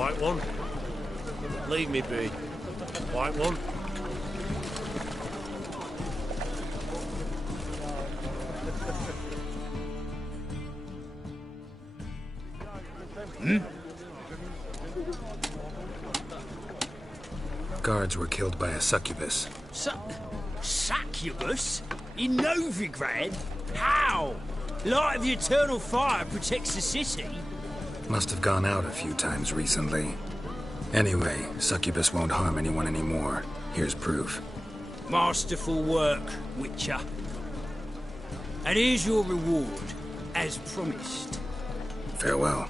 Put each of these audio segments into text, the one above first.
White one. Leave me be. White one. Guards were killed by a succubus. Succubus? In Novigrad? How? Light of the eternal fire protects the city? Must have gone out a few times recently. Anyway, succubus won't harm anyone anymore. Here's proof. Masterful work, Witcher. And here's your reward, as promised. Farewell.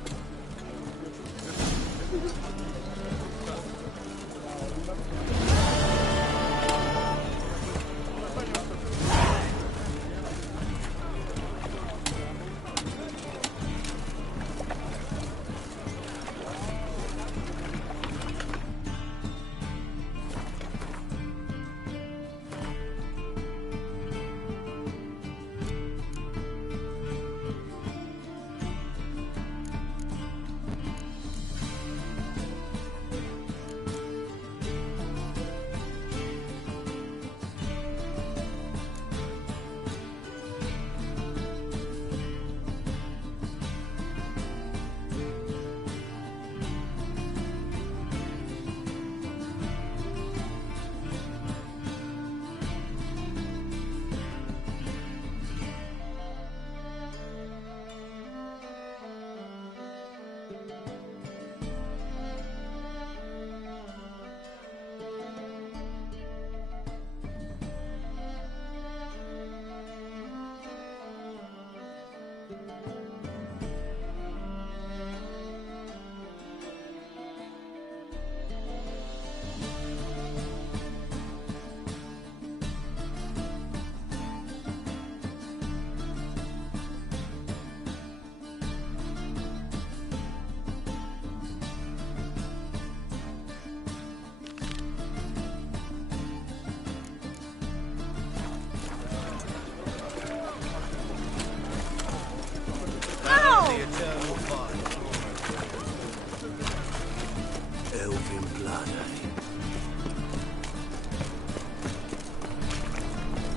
Elven blood,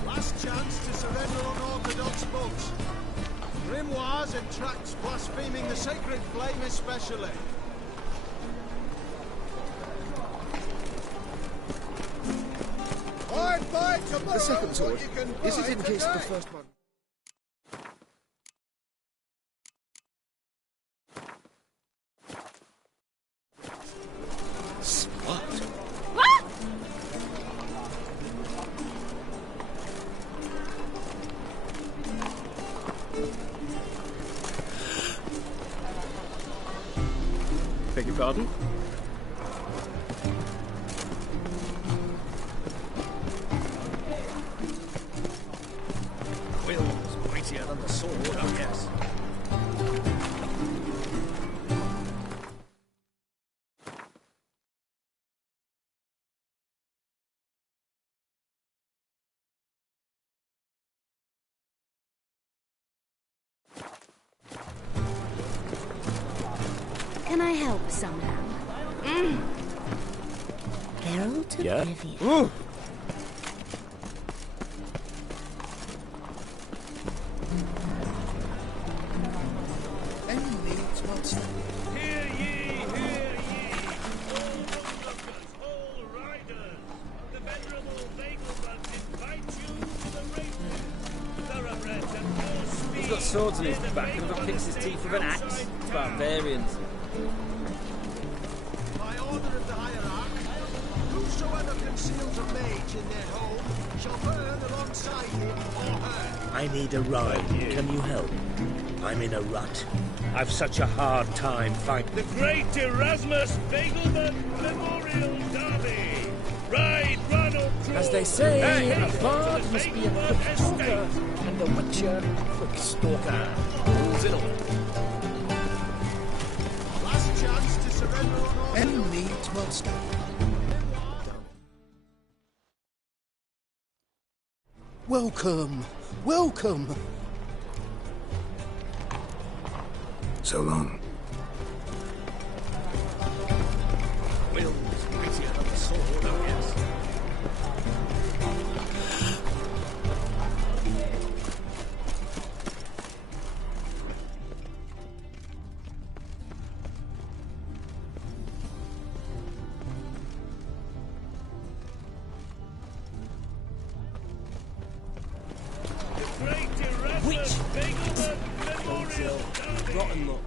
Last chance to surrender unorthodox folks. Grimoires and tracts blaspheming the sacred flame especially. The second sword. Is it in case of the first one? Beg your pardon? Will's mightier than the sword, oh yes. Can I help somehow? Geralt of Rivia. Ooh. Hear ye, hear ye! All onlookers, all riders! The venerable Vegelbund invites you to the races. Thoroughbreds and full speed. He's got swords on his back and got picks his teeth with an axe. Barbarians. By order of the hierarch, whosoever conceals a mage in their home shall burn alongside him or her. I need a ride. Can you help? I'm in a rut. I've such a hard time finding... The great Erasmus Vegelbund Memorial Derby! Ride, run or crawl! As they say, Hey, a bard must be a quick talker, and a witcher a quick stalker. Rules it all. Last chance to surrender unorthodox. Enemy monster. Welcome. Welcome. So long. Till. Rotten luck.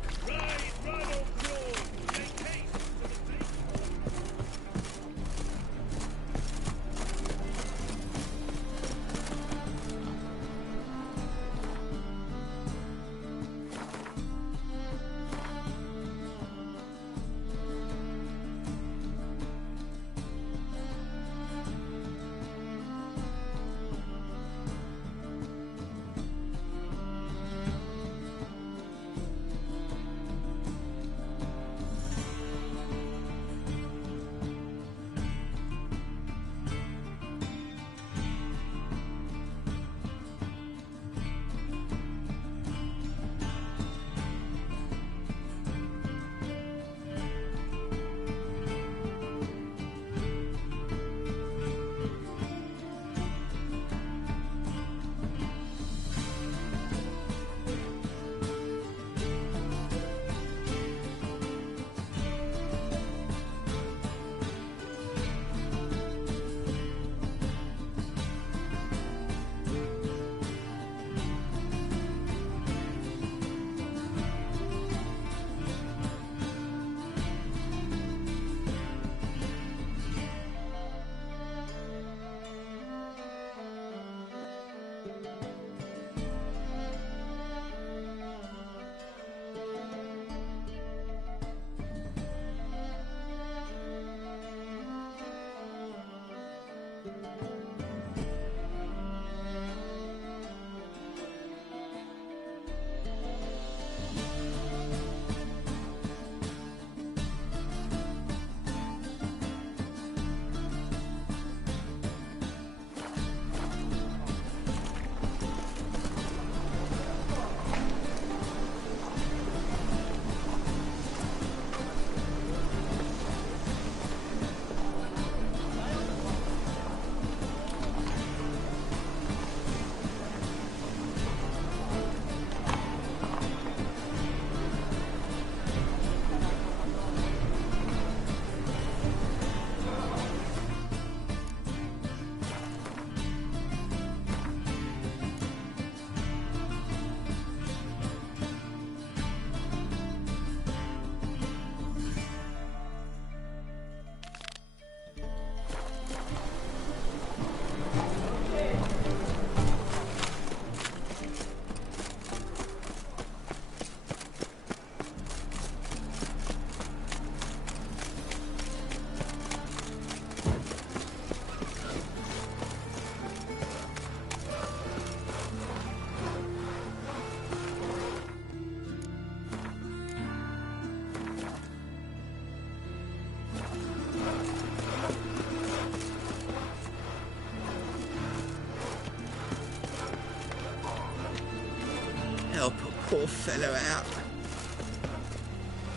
Help a poor fellow out.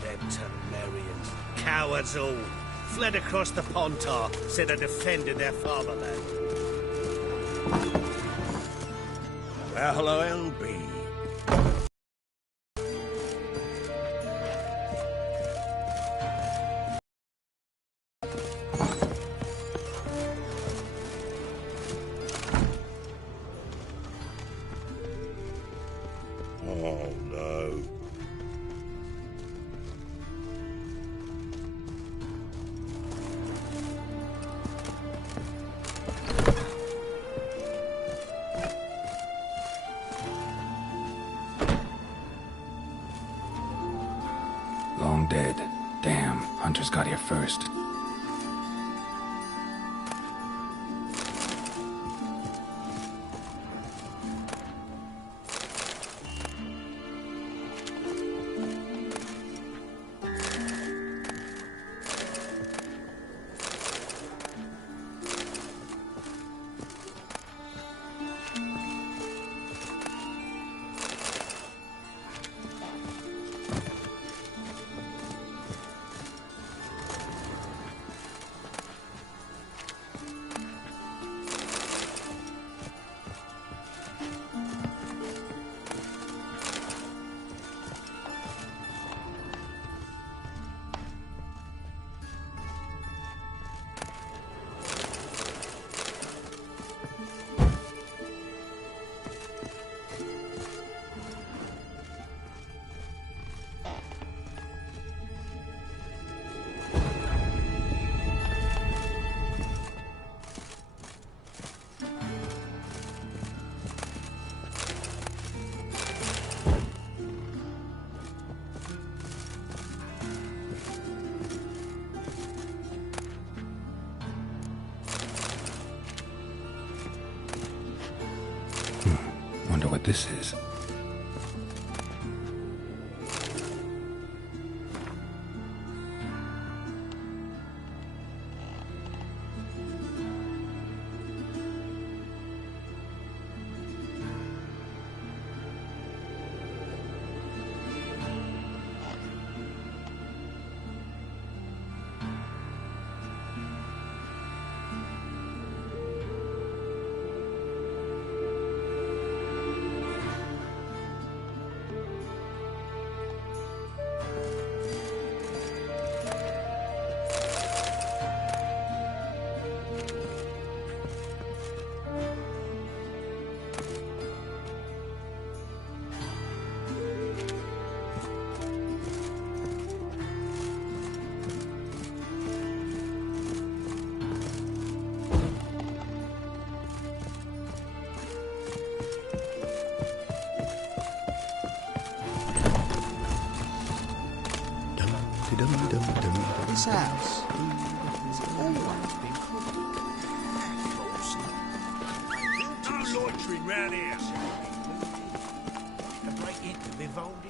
Them Temerians, cowards all, fled across the Pontar, said they defended their fatherland. Well, I'll be. Oh, no. Long dead. Damn, Hunters got here first. what this is. This house has always been No loitering round here. To break into Vivaldi.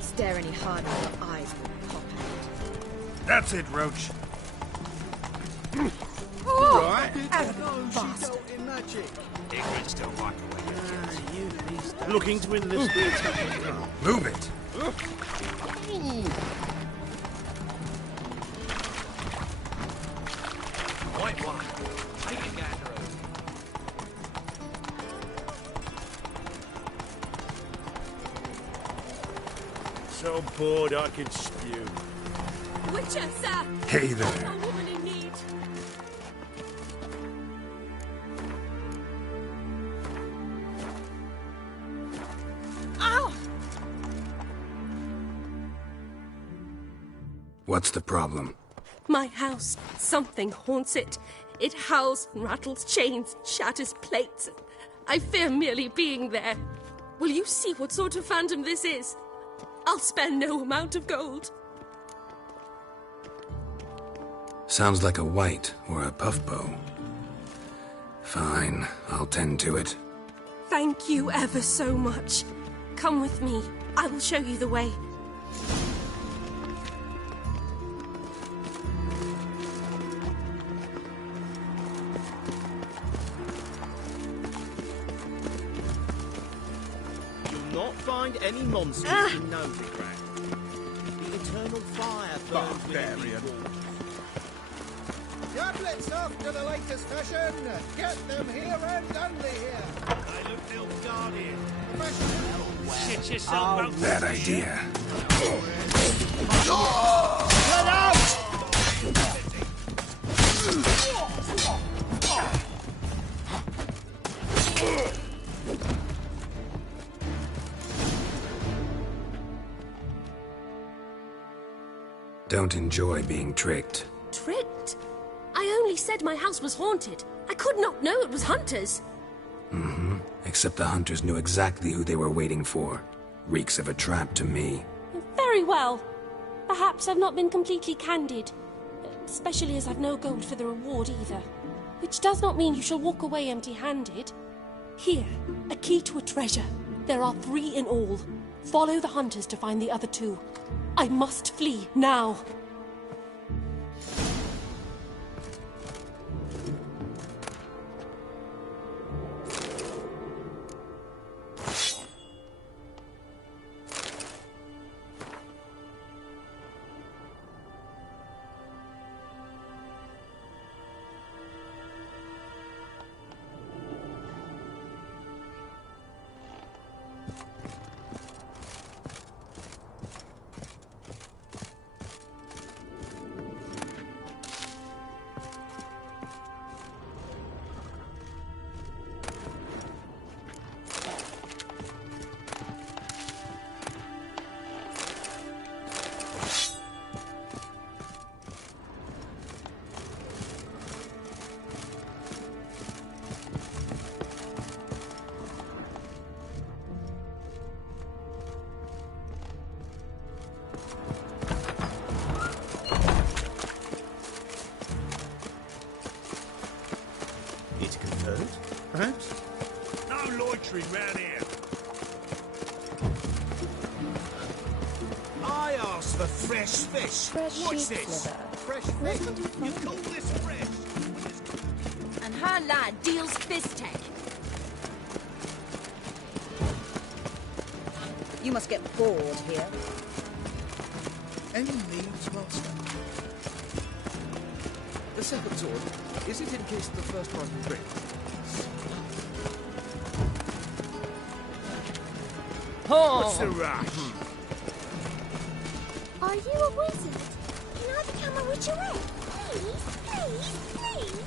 Stare any harder, your eyes will pop out. That's it, Roach. Right. Bastard. In magic. Ignorance don't wipe away your guilt. Looking to enlist the attack. Move it! White one. Take it, gander. So bored I could spew. Witcher, sir! Hey there. A woman in need. Ow! What's the problem? My house. Something haunts it. It howls, rattles chains, shatters plates. I fear merely being there. Will you see what sort of phantom this is? I'll spare no amount of gold. Sounds like a white or a puffbow. Fine, I'll tend to it. Thank you ever so much. Come with me. I will show you the way. You'll not find any monsters in Novigrad. The eternal fire burns within these walls. Gablets off to the latest fashion. Get them here and only here. I look the Guardian. Shit yourself out. Bad idea. Get out! Don't enjoy being tricked. Tricked? I only said my house was haunted. I could not know it was hunters. Except the hunters knew exactly who they were waiting for. Reeks of a trap to me. Very well. Perhaps I've not been completely candid. Especially as I've no gold for the reward either. Which does not mean you shall walk away empty-handed. Here, a key to a treasure. There are 3 in all. Follow the hunters to find the other 2. I must flee now. fishery round here. I asked for fresh fish. Fresh What's sheep's this? liver. Fresh fish? You call this fresh? And her lad deals fistek. You must get bored here. Any needs, Master? The second sword, is it in case the first one breaks? What's the rush? Are you a wizard? Can I become a witcherette? Please, please, please.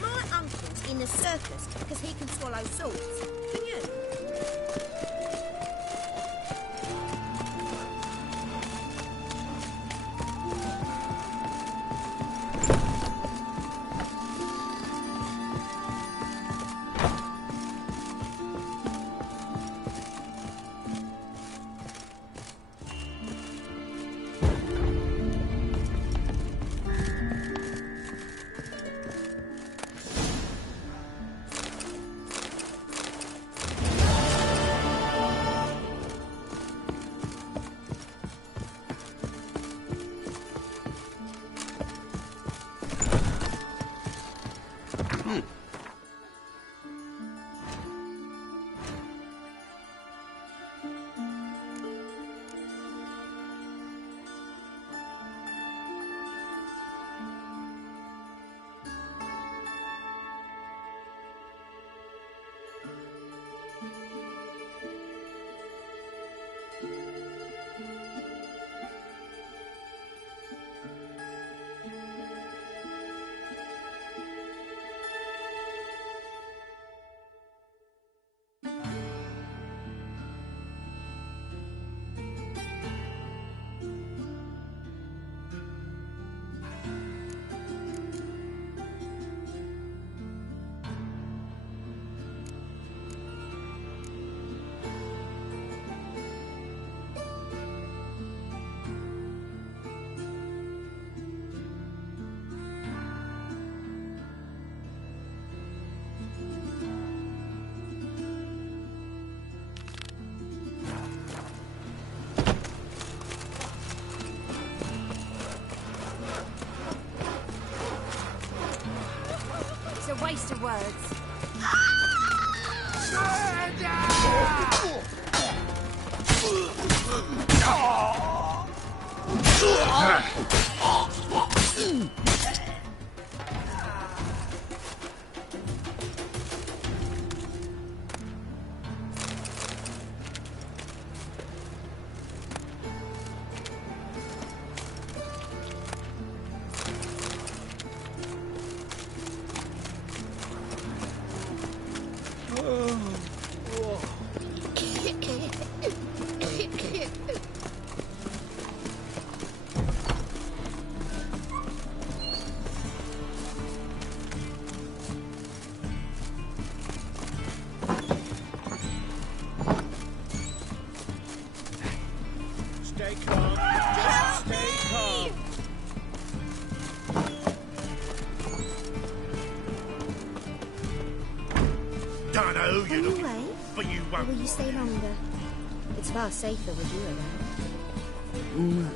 My uncle's in the circus because he can swallow swords. Can you? A waste of words. Stay calm. Just stay calm. Don't know who you're looking Anyway, for, but you or won't. will you stay longer? It's far safer with you around.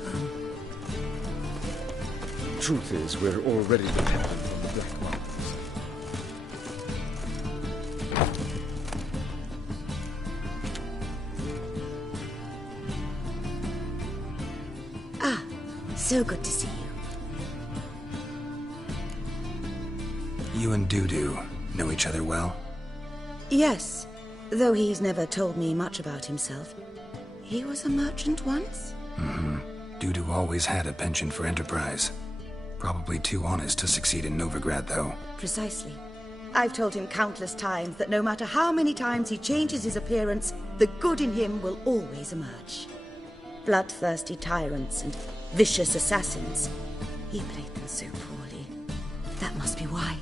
Truth is, we're already dependent on the Black Ones. So good to see you. You and Dudu know each other well? Yes, though he's never told me much about himself. He was a merchant once? Mm-hmm. Dudu always had a penchant for enterprise. Probably too honest to succeed in Novigrad, though. Precisely. I've told him countless times that no matter how many times he changes his appearance, the good in him will always emerge. Bloodthirsty tyrants and vicious assassins. He played them so poorly. That must be why.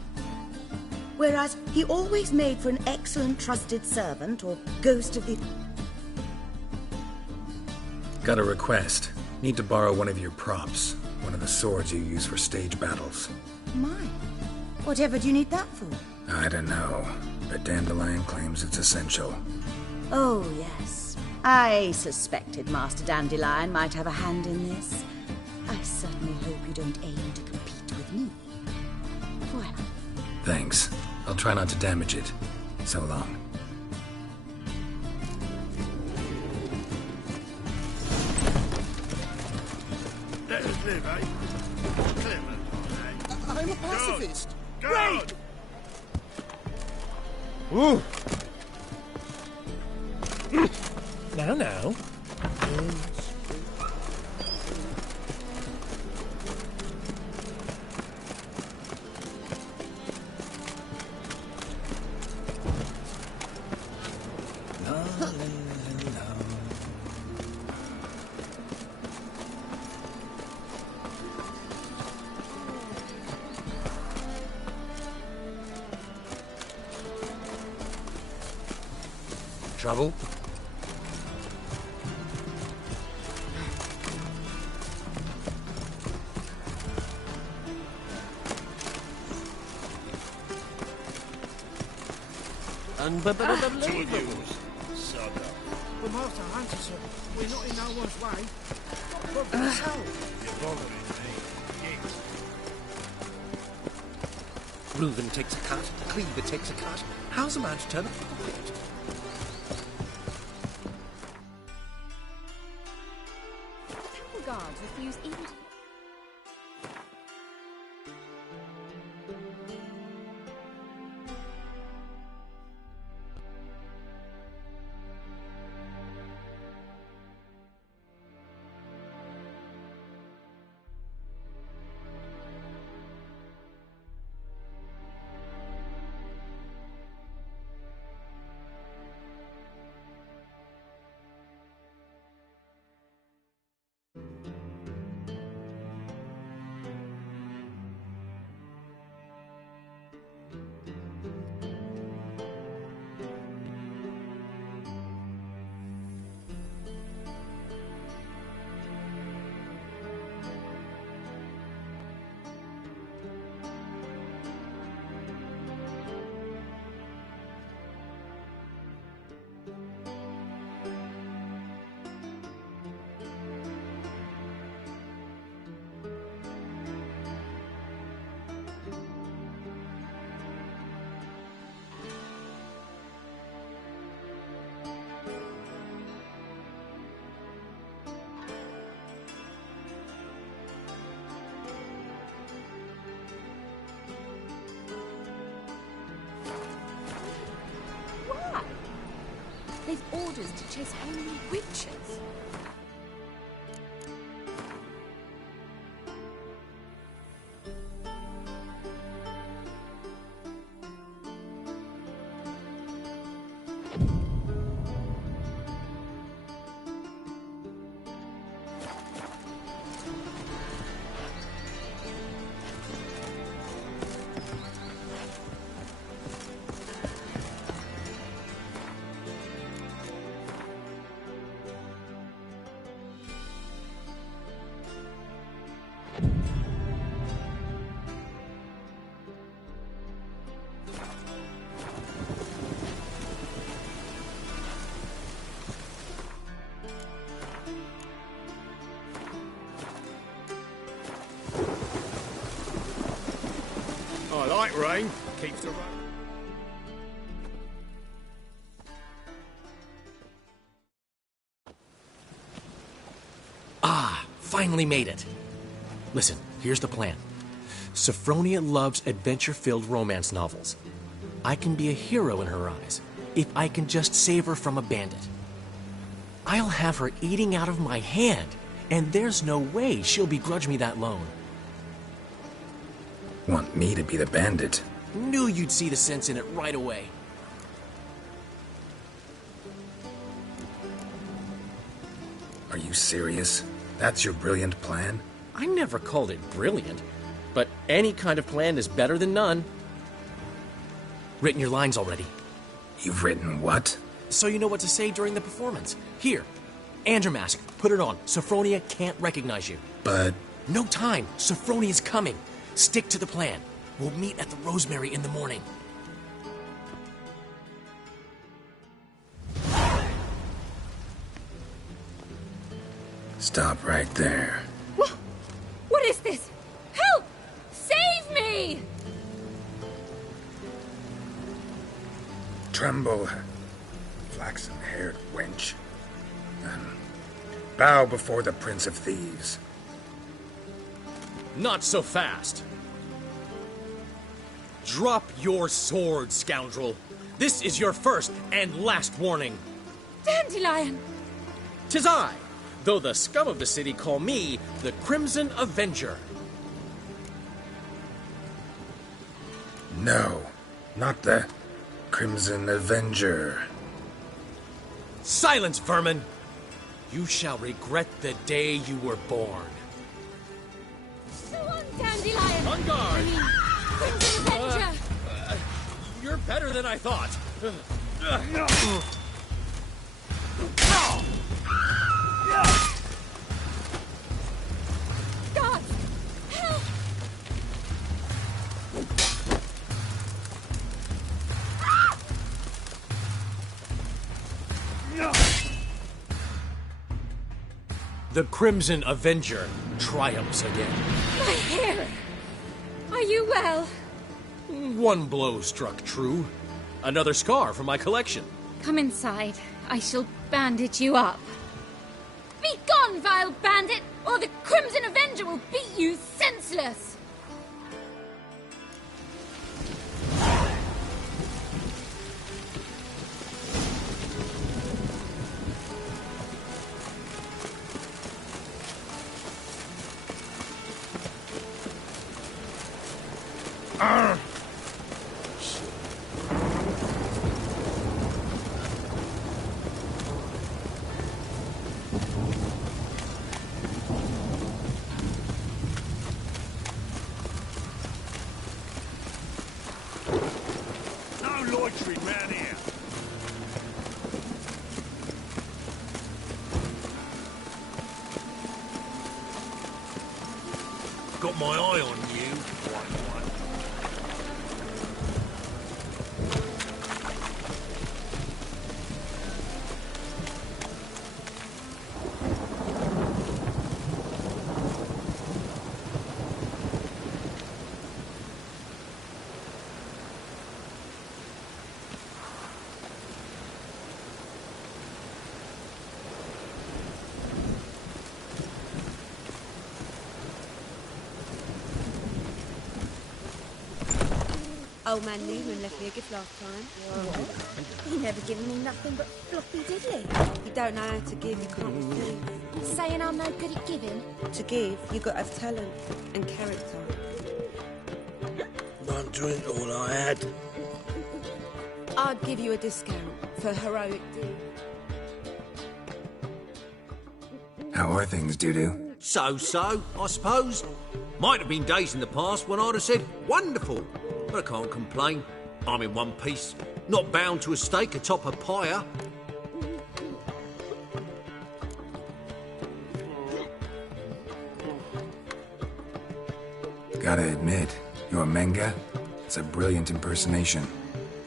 Whereas he always made for an excellent trusted servant or ghost of the... Got a request. Need to borrow one of your props. One of the swords you use for stage battles. Mine? Whatever do you need that for? I don't know, but Dandelion claims it's essential. Oh, yes. I suspected Master Dandelion might have a hand in this. I certainly hope you don't aim to compete with me. Well. Thanks. I'll try not to damage it. So long. Let us live, eh? Clement, eh? I'm a pacifist. God! Ooh. Now. Trouble? Unbelievable. Well, Master Hunter, sir, we're not in no one's way. Stop bothering yourself. You're bothering me. Reuven takes a cut, the Cleaver takes a cut. How's a man to turn a profit? The temple guards refuse even to... They've orders to chase only witches. I like rain. Keeps the road. Finally made it. Listen, here's the plan. Sophronia loves adventure-filled romance novels. I can be a hero in her eyes if I can just save her from a bandit. I'll have her eating out of my hand, and there's no way she'll begrudge me that loan. Want me to be the bandit? Knew you'd see the sense in it right away. Are you serious? That's your brilliant plan? I never called it brilliant, but any kind of plan is better than none. Written your lines already. You've written what? So you know what to say during the performance. Here, Andromask, put it on. Sophronia can't recognize you. But... No time. Sophronia's coming. Stick to the plan. We'll meet at the Rosemary in the morning. Stop right there. What is this? Help! Save me! Tremble, flaxen-haired wench, and bow before the Prince of Thieves. Not so fast. Drop your sword, scoundrel. This is your first and last warning. Dandelion! 'Tis I, though the scum of the city call me the Crimson Avenger. No, not the Crimson Avenger. Silence, vermin! You shall regret the day you were born. Go on, Dandelion! On guard! I mean, Crimson Avenger! You're better than I thought. Guards! Help! The Crimson Avenger triumphs again. My hair! Are you well? One blow struck true. Another scar from my collection. Come inside. I shall bandage you up. Be gone, vile bandit, or the Crimson Avenger will beat you senseless! No loitering round here. Got my eye on you, white one. Old man Newman left me a gift last time. He never given me nothing but floppy diddly. You don't know how to give, you can't receive. Saying I'm no good at giving? To give, you got to have talent and character. One drink all I had. I'd give you a discount for heroic deed. How are things, Dudu? So, I suppose. Might have been days in the past when I'd have said, wonderful. But I can't complain. I'm in one piece. Not bound to a stake atop a pyre. Gotta admit, your Menga? It's a brilliant impersonation.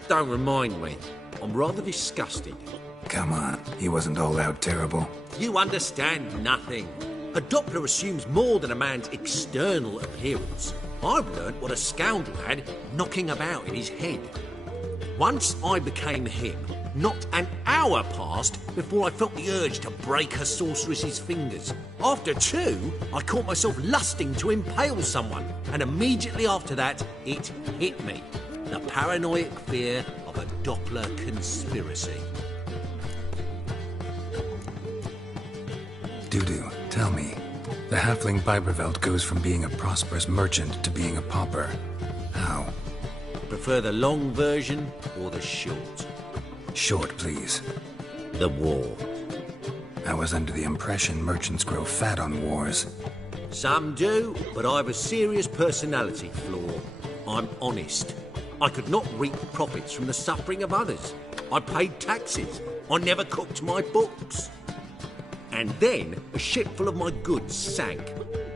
Don't remind me. I'm rather disgusted. Come on, he wasn't all out terrible. You understand nothing. A Doppler assumes more than a man's external appearance. I've learnt what a scoundrel had knocking about in his head. Once I became him, not an hour passed before I felt the urge to break a sorceress's fingers. After two, I caught myself lusting to impale someone, and immediately after that, it hit me. The paranoid fear of a Doppler conspiracy. Dudu, tell me. The halfling Biberveld goes from being a prosperous merchant to being a pauper. How? Prefer the long version or the short? Short, please. The war. I was under the impression merchants grow fat on wars. Some do, but I've a serious personality flaw. I'm honest. I could not reap profits from the suffering of others. I paid taxes. I never cooked my books. and then a ship full of my goods sank.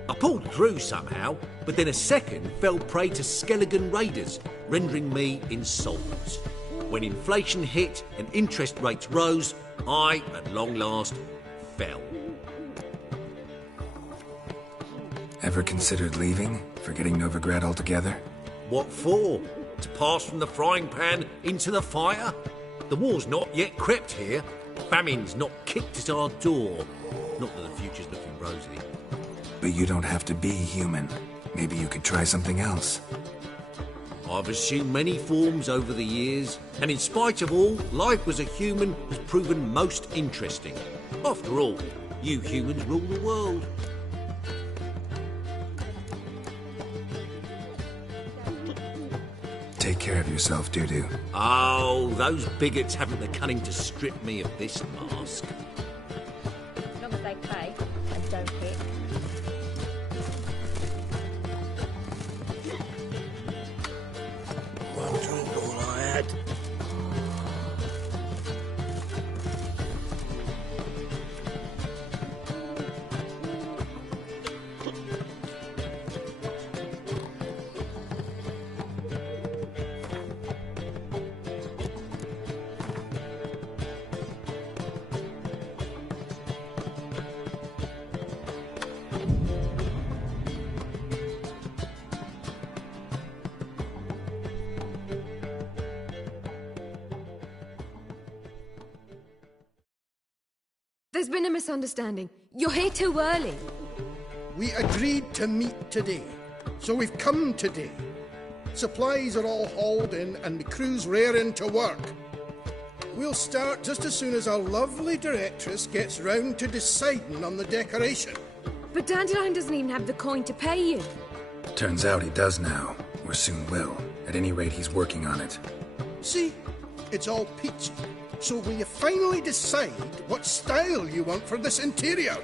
I pulled through somehow, but then a second fell prey to Skelligan raiders, rendering me insolvent. When inflation hit and interest rates rose, I, at long last, fell. Ever considered leaving? Forgetting Novigrad altogether? What for? To pass from the frying pan into the fire? The war's not yet crept here. Famine's not kicked at our door. Not that the future's looking rosy. But you don't have to be human. Maybe you could try something else. I've assumed many forms over the years, and in spite of all, life as a human has proven most interesting. After all, you humans rule the world. Take care of yourself, Dudu. Oh, those bigots haven't the cunning to strip me of this mask. As long as they pay and don't hit. One drink all I had. There's been a misunderstanding. You're here too early. We agreed to meet today, so we've come today. Supplies are all hauled in and the crew's raring to work. We'll start just as soon as our lovely directress gets round to deciding on the decoration. But Dandelion doesn't even have the coin to pay you. Turns out he does now, or soon will. At any rate, he's working on it. See? It's all peachy. So will you finally decide what style you want for this interior?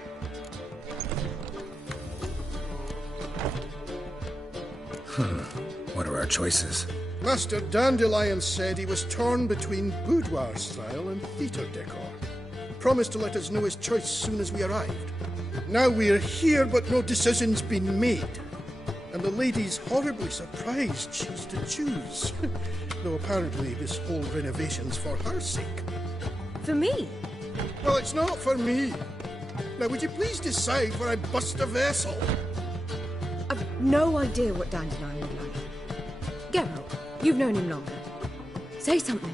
What are our choices? Master Dandelion said he was torn between boudoir style and theatre decor. Promised to let us know his choice soon as we arrived. Now we're here, but no decision's been made. And the lady's horribly surprised she's to choose. Though apparently this whole renovation's for her sake. For me? Well, it's not for me. Now, would you please decide where I bust a vessel? I've no idea what Dandelion would like. Geralt, you've known him longer. Say something.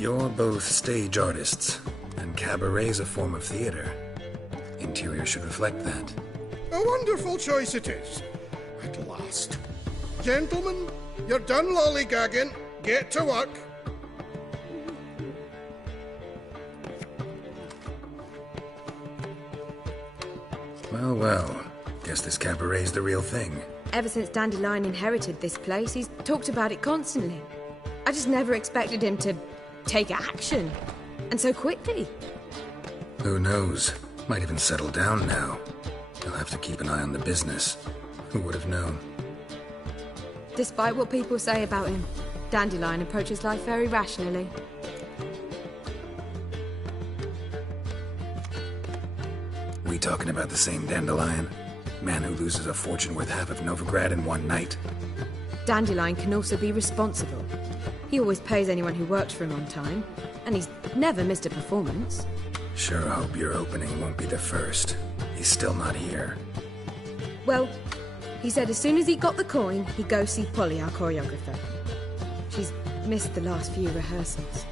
You're both stage artists, and cabaret's a form of theater. Interior should reflect that. A wonderful choice it is. At last. Gentlemen, You're done lollygagging. Get to work. Well, well. Guess this cabaret's the real thing. Ever since Dandelion inherited this place, he's talked about it constantly. I just never expected him to take action. And so quickly. Who knows? Might even settle down now. He'll have to keep an eye on the business. Who would have known? Despite what people say about him, Dandelion approaches life very rationally. We talking about the same Dandelion? Man who loses a fortune worth half of Novigrad in one night? Dandelion can also be responsible. He always pays anyone who works for him on time, and he's never missed a performance. Sure hope your opening won't be the first. He's still not here. Well, he said as soon as he got the coin, he'd go see Polly, our choreographer. She's missed the last few rehearsals.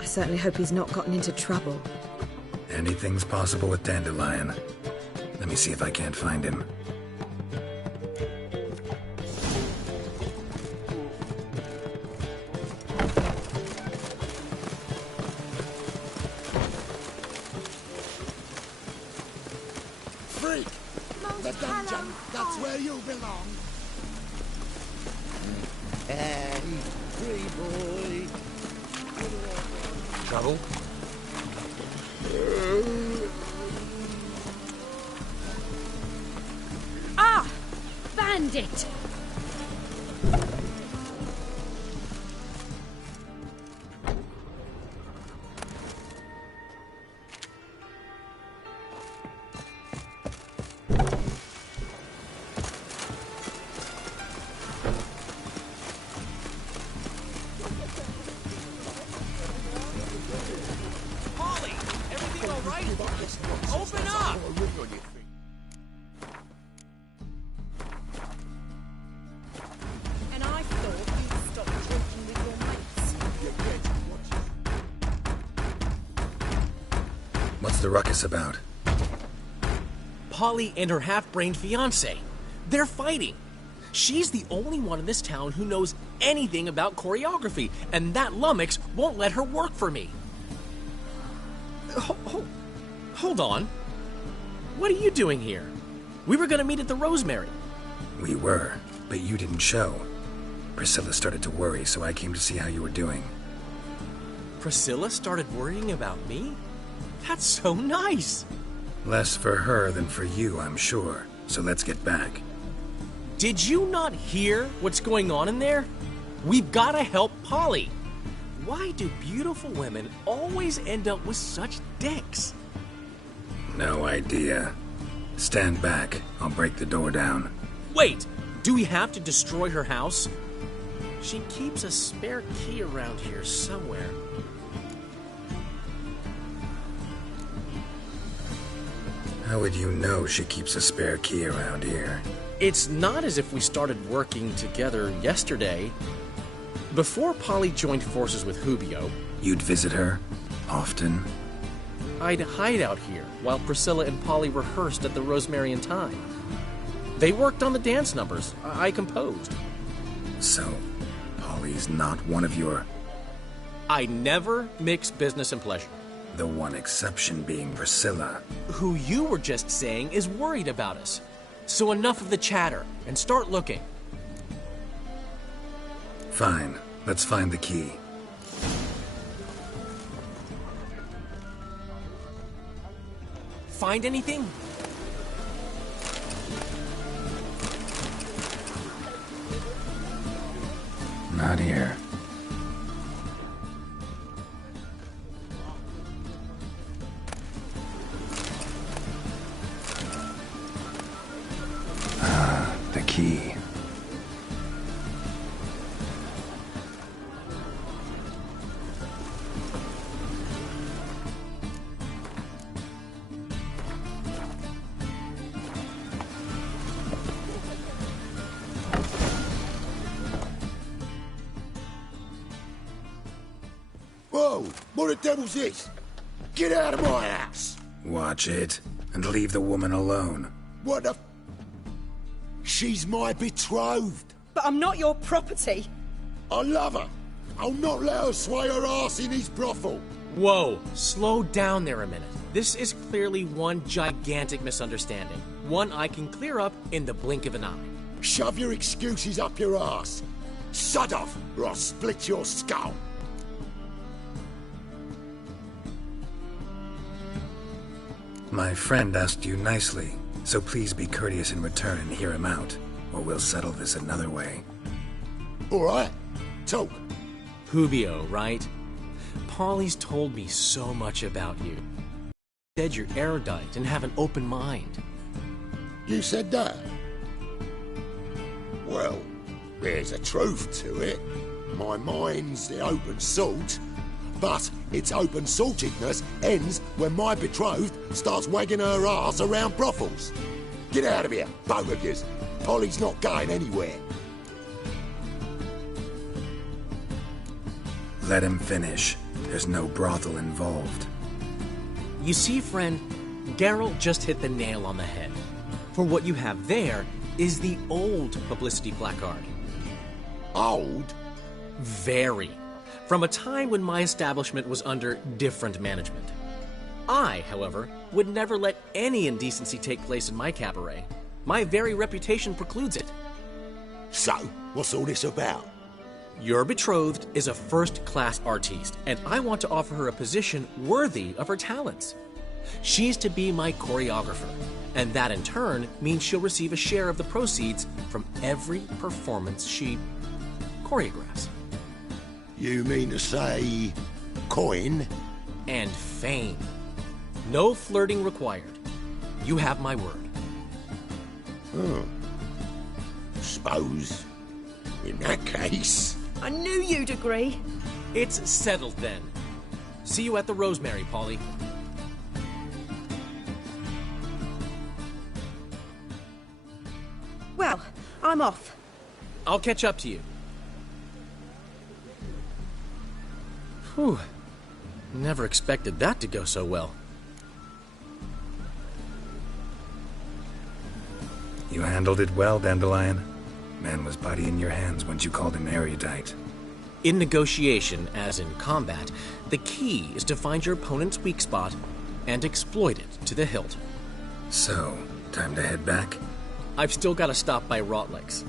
I certainly hope he's not gotten into trouble. Anything's possible with Dandelion. Let me see if I can't find him. Freak! The dungeon, that's where you belong. Hey, free boy. Trouble? Ah! Bandit! Polly! Everything all right? Open up! And I thought you'd stop drinking with your mates. What's the ruckus about? Polly and her half-brained fiancé. They're fighting. She's the only one in this town who knows anything about choreography, and that lummox won't let her work for me. Hold on. What are you doing here? We were gonna meet at the Rosemary. We were, but you didn't show. Priscilla started to worry, so I came to see how you were doing. Priscilla started worrying about me? That's so nice. Less for her than for you, I'm sure. So let's get back. Did you not hear what's going on in there? We've gotta help Polly. Why do beautiful women always end up with such dicks? No idea. Stand back. I'll break the door down. Wait, do we have to destroy her house? She keeps a spare key around here somewhere. How would you know she keeps a spare key around here? It's not as if we started working together yesterday. Before Polly joined forces with Hubio, You'd visit her? Often? I'd hide out here while Priscilla and Polly rehearsed at the Rosemary and Thyme. They worked on the dance numbers I composed. So, Polly's not one of your... I never mix business and pleasure. The one exception being Priscilla. Who you were just saying is worried about us. So enough of the chatter, and start looking. Fine. Let's find the key. Find anything? Not here. Ah, the key. Whoa! What the devil's this? Get out of my house! Watch it, and leave the woman alone. What the... She's my betrothed. but I'm not your property. I love her. I'll not let her sway her ass in his brothel. Whoa, slow down there a minute. This is clearly one gigantic misunderstanding. One I can clear up in the blink of an eye. Shove your excuses up your ass. Sod off, or I'll split your skull. My friend asked you nicely, so please be courteous in return and hear him out, or we'll settle this another way. All right, talk. Hubio, right? Polly's told me so much about you. Said you're erudite and have an open mind. You said that? Well, there's a truth to it. My mind's the open salt, but its open saltedness ends when my betrothed starts wagging her ass around brothels. Get out of here, both of yous. Polly's not going anywhere. Let him finish. There's no brothel involved. You see, friend, Geralt just hit the nail on the head. For what you have there is the old publicity placard. Old? Very. From a time when my establishment was under different management. I, however, would never let any indecency take place in my cabaret. My very reputation precludes it. So, what's all this about? Your betrothed is a first-class artiste, and I want to offer her a position worthy of her talents. She's to be my choreographer, and that in turn means she'll receive a share of the proceeds from every performance she choreographs. You mean to say coin? And fame. No flirting required. You have my word. Suppose, in that case... I knew you'd agree. It's settled then. See you at the Rosemary, Polly. Well, I'm off. I'll catch up to you. Whew. Never expected that to go so well. You handled it well, Dandelion. Man was body in your hands once you called him erudite. In negotiation, as in combat, the key is to find your opponent's weak spot and exploit it to the hilt. So, time to head back? I've still got to stop by Rotlick's.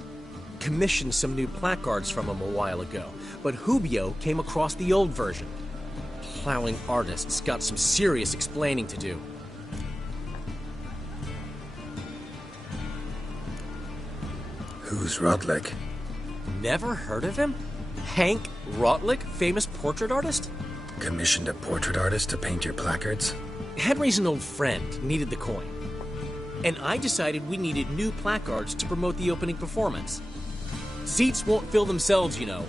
Commissioned some new placards from him a while ago, but Hubio came across the old version. Plowing artists got some serious explaining to do. Who's Rotlick? Never heard of him? Hank Rotlick, famous portrait artist? Commissioned a portrait artist to paint your placards? Henry's an old friend, needed the coin. And I decided we needed new placards to promote the opening performance. Seats won't fill themselves, you know.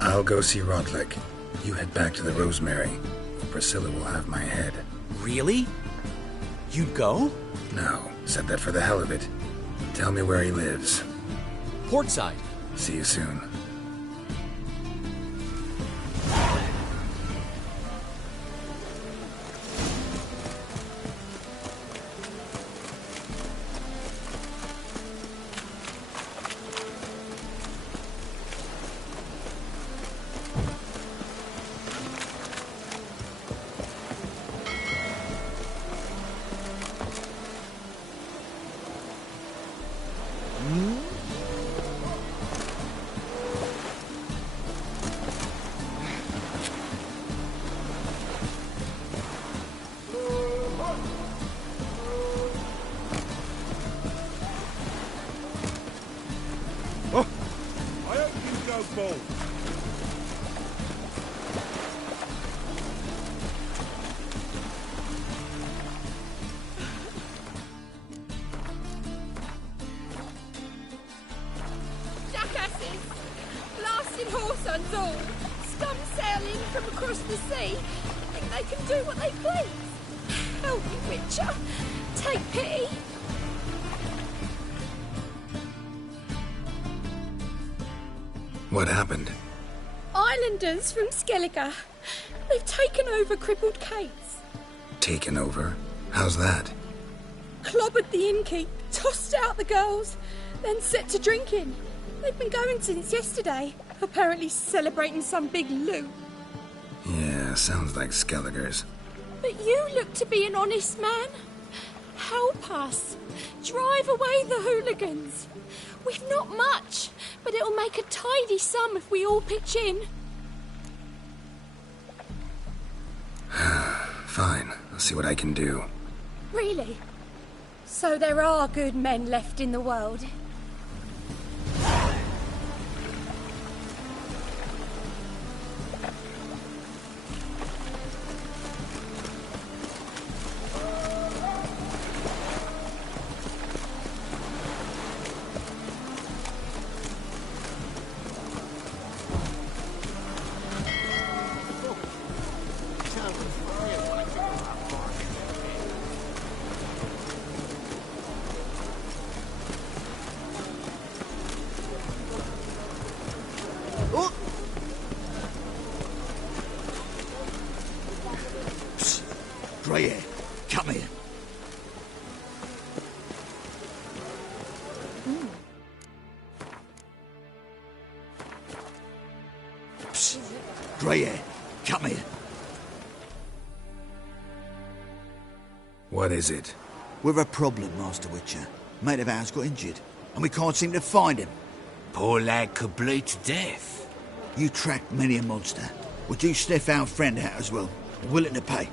I'll go see Rotlick. You head back to the Rosemary. Priscilla will have my head. Really? You'd go? No, said that for the hell of it. Tell me where he lives. Portside. See you soon. Sons all, scum sailing from across the sea, think they can do what they please. Help me, Witcher. Take pity. What happened? Islanders from Skellige. They've taken over crippled Kate's. Taken over? How's that? clobbered the innkeep, tossed out the girls, then set to drinking. They've been going since yesterday, apparently celebrating some big loot. Yeah, sounds like Skelligers. But you look to be an honest man. Help us. Drive away the hooligans. We've not much, but it'll make a tidy sum if we all pitch in. Fine, I'll see what I can do. Really? So there are good men left in the world? Grey, come here. Psst. Grey, come here. What is it? We're a problem, Master Witcher. Mate of ours got injured, and we can't seem to find him. Poor lad could bleed to death. You tracked many a monster. Would you sniff our friend out as well? Willing to pay?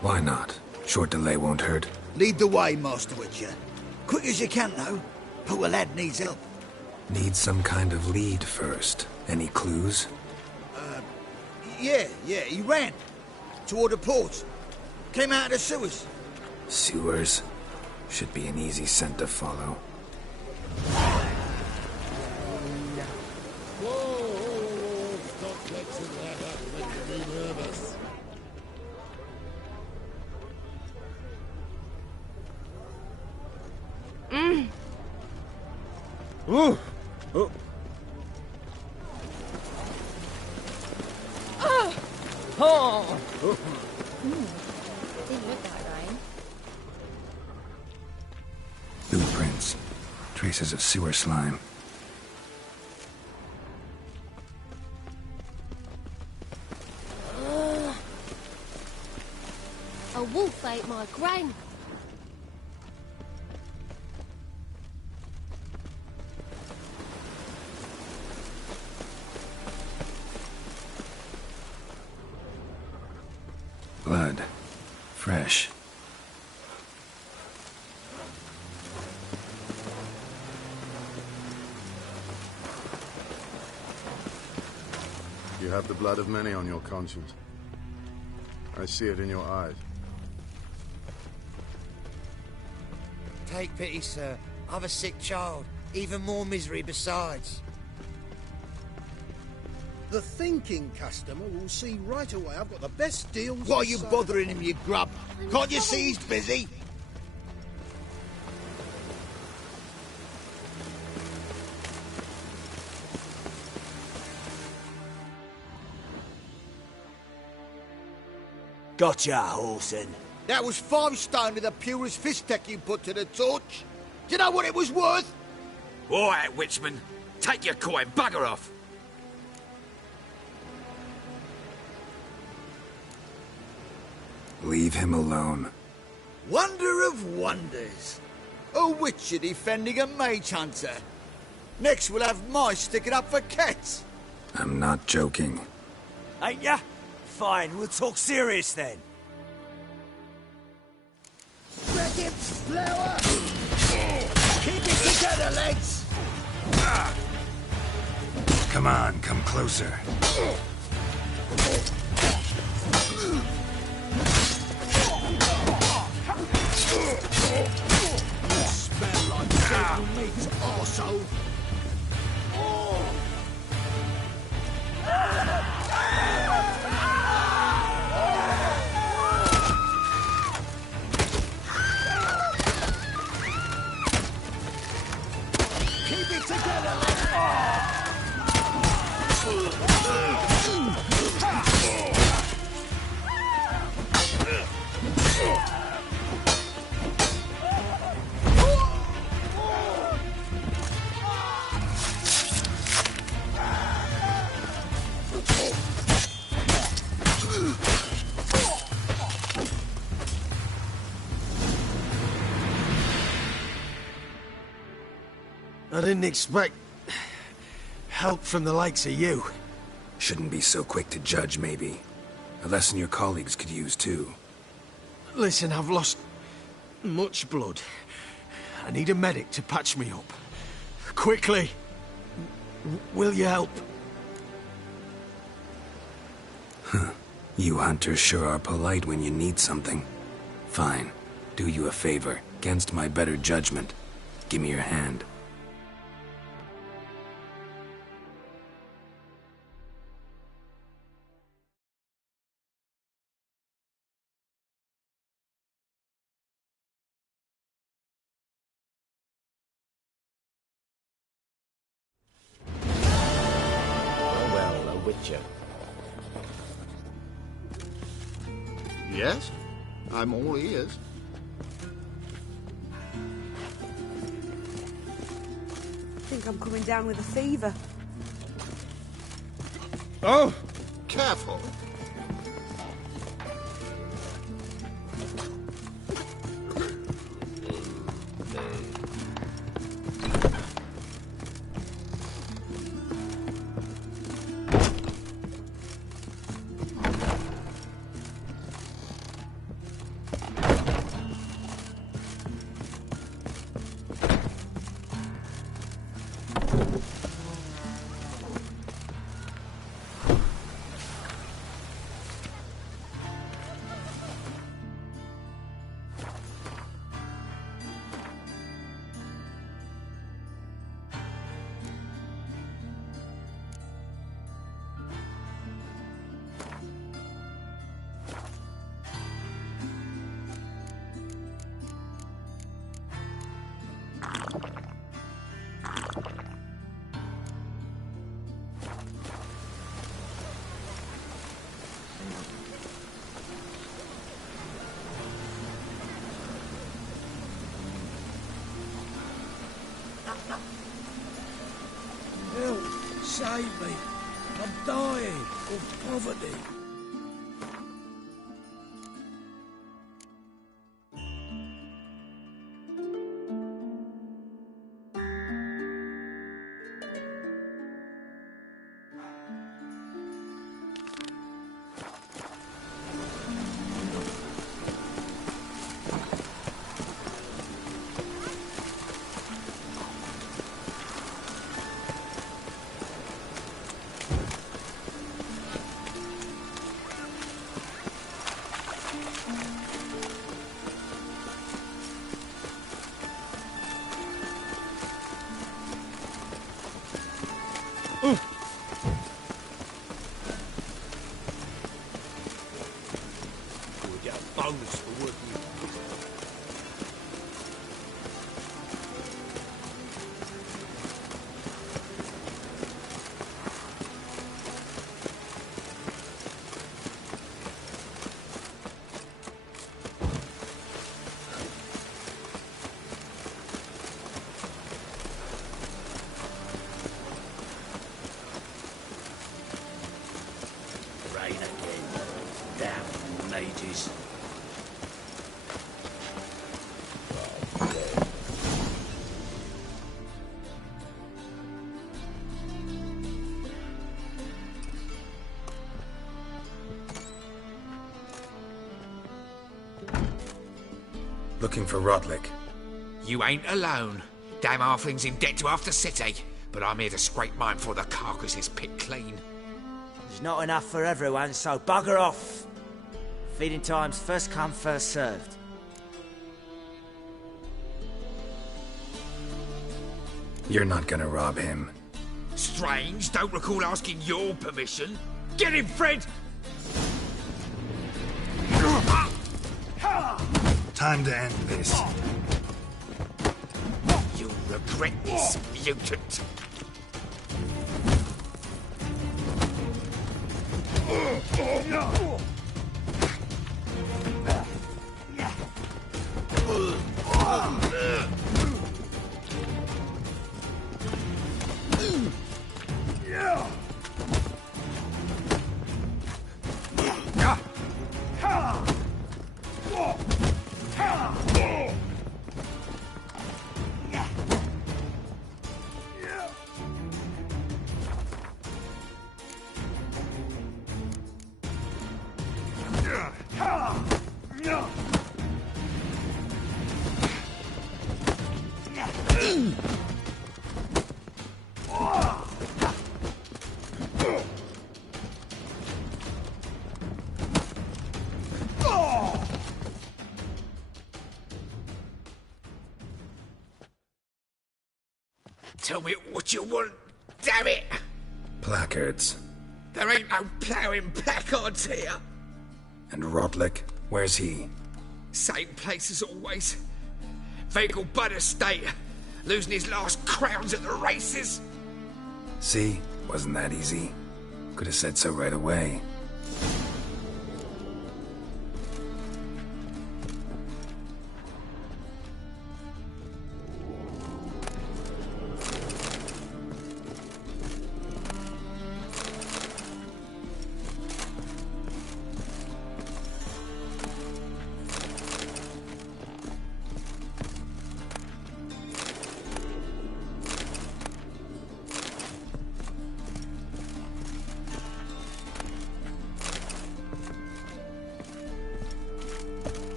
Why not? Short delay won't hurt. Lead the way, Master Witcher. Quick as you can, though. Poor lad needs help. Need some kind of lead first. Any clues? Yeah, he ran. Toward the port. Came out of the sewers. Sewers? Should be an easy scent to follow. Stop flexing like that, making me nervous. Ooh. Oh. Oh! Didn't look that way. Blueprints. Traces of sewer slime. A wolf ate my grain. Blood. Fresh. You have the blood of many on your conscience. I see it in your eyes. Take pity, sir. I've a sick child. Even more misery besides. The thinking customer will see right away I've got the best deals. Why are you bothering him, you grub? Can't you see he's busy? Gotcha, Orson. That was 5 stone with the purest fist tech you put to the torch. Do you know what it was worth? All right, Witchman. Take your coin, bugger off. Leave him alone. Wonder of wonders. A witcher defending a mage hunter. Next we'll have mice sticking up for cats. I'm not joking. Ain't ya? Fine, we'll talk serious then. Wreck it, flower! Keep it together, lads! Come on, come closer. Smell like devil meat, arsehole! Keep it together, lads! I didn't expect help from the likes of you. Shouldn't be so quick to judge, maybe. A lesson your colleagues could use, too. Listen, I've lost much blood. I need a medic to patch me up. Quickly! Will you help? You hunters sure are polite when you need something. Fine. Do you a favor, against my better judgment. Give me your hand. Well, a witcher. Yes, I'm all ears. I think I'm coming down with a fever. Oh! Careful. Help! Save me! I'm dying of poverty. We'll get a bonus for working. Rain again. Damn mages. Looking for Rodlick. You ain't alone. Damn halfling's in debt to half the city. But I'm here to scrape mine before the carcass is picked clean. There's not enough for everyone, so bugger off. Feeding time's first come, first served. You're not gonna rob him. Strange, don't recall asking your permission. Get him, Fred! Time to end this. You'll regret this, mutant. Tell me what you want, damn it! Placards. There ain't no ploughing placards here. And Rodlick? Where's he? Same place as always. Vegal Bud Estate. Losing his last crowns at the races. See? Wasn't that easy? Could have said so right away.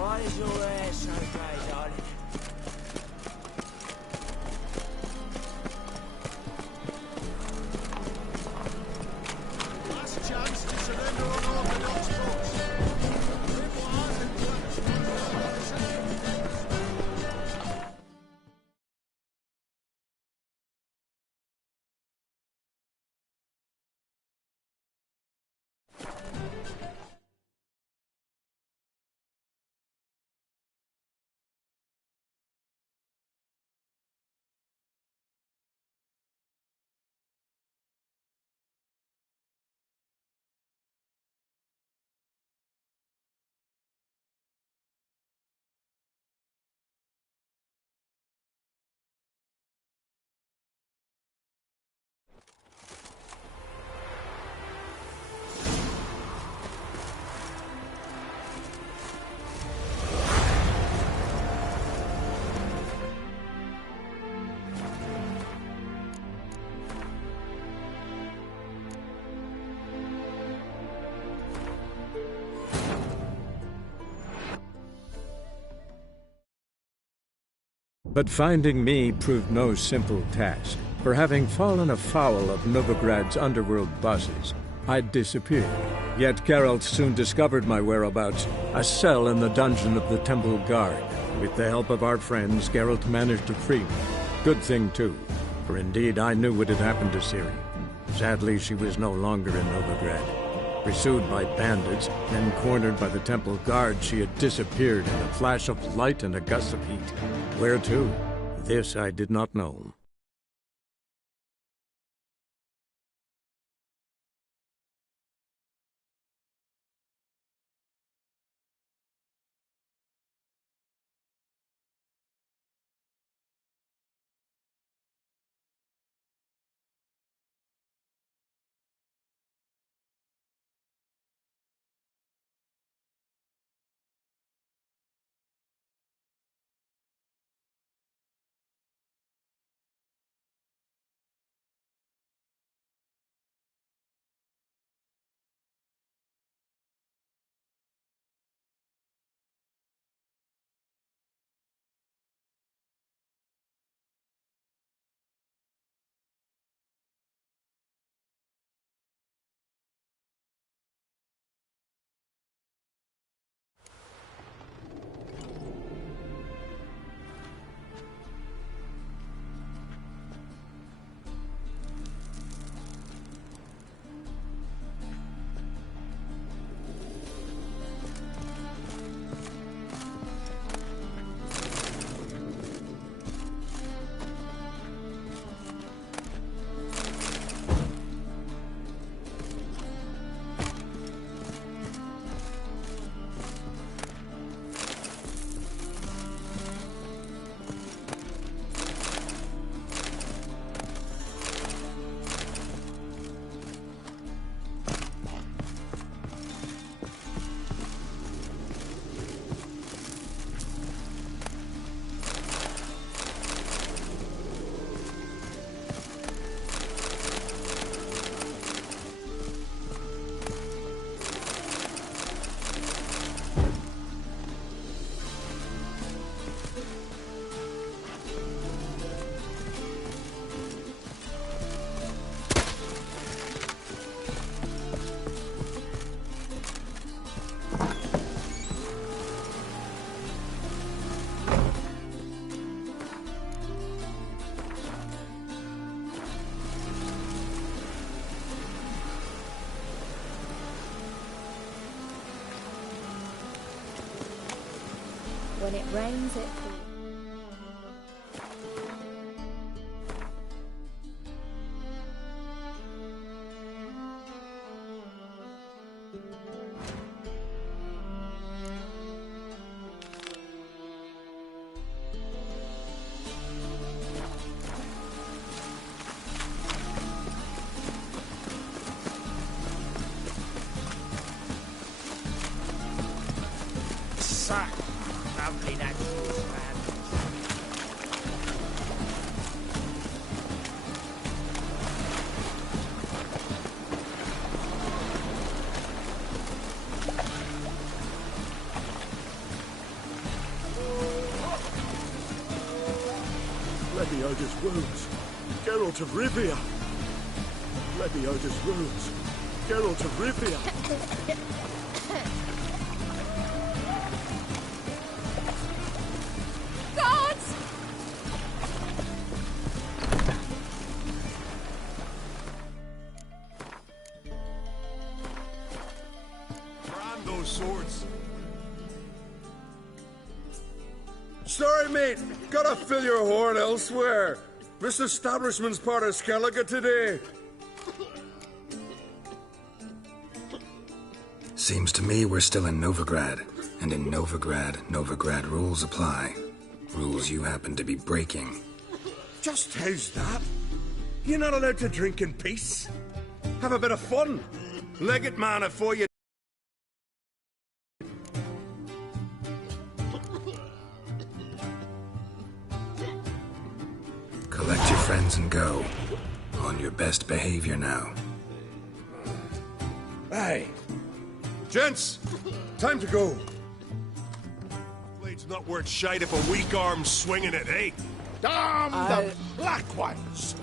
Why is your hair so grey, darling? Last chance to surrender unorthodox folks. Grimoires and tracts. But finding me proved no simple task, for having fallen afoul of Novigrad's underworld bosses, I'd disappeared. Yet Geralt soon discovered my whereabouts, a cell in the dungeon of the Temple Guard. With the help of our friends, Geralt managed to free me. Good thing, too, for indeed I knew what had happened to Ciri. Sadly, she was no longer in Novigrad. Pursued by bandits, then cornered by the Temple Guard, she had disappeared in a flash of light and a gust of heat. Where to? This I did not know. When it rains, it pours. Such lovely natural surroundings. Lebioda's wounds. Geralt of Rivia. Lebioda's wounds. Geralt of Rivia. Guards! Brand those swords. Sorry, mate. Gotta fill your horn elsewhere. This establishment's part of Skellige today. Seems to me we're still in Novigrad. And in Novigrad, Novigrad rules apply. Rules you happen to be breaking. Just how's that? You're not allowed to drink in peace? Have a bit of fun. Leg it, man, afore you... Collect your friends and go. On your best behavior now. Aye. Gents, time to go. Blade's not worth shite if a weak arm's swinging it, eh? Damn the black ones!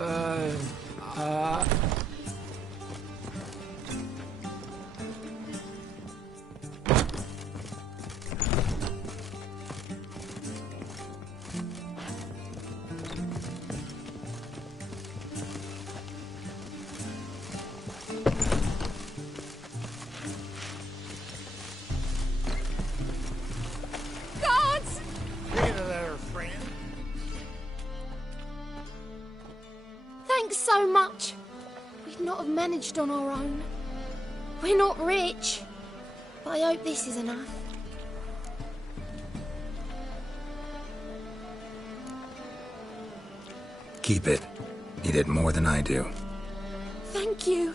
Guards! Here there, friend. Thanks so much. We'd not have managed on our own. We're not rich, but I hope this is enough. Keep it. You did more than I do. Thank you.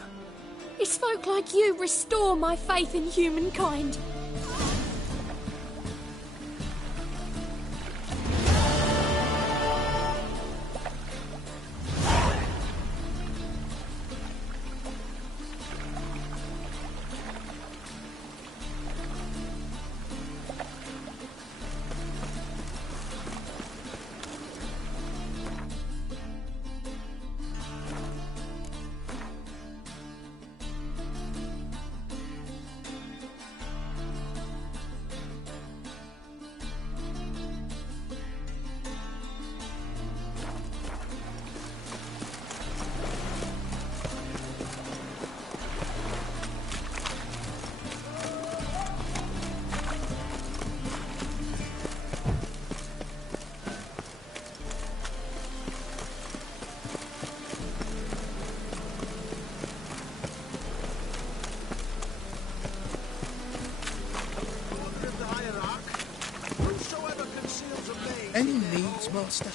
It's folk like you restore my faith in humankind. Any needs, master?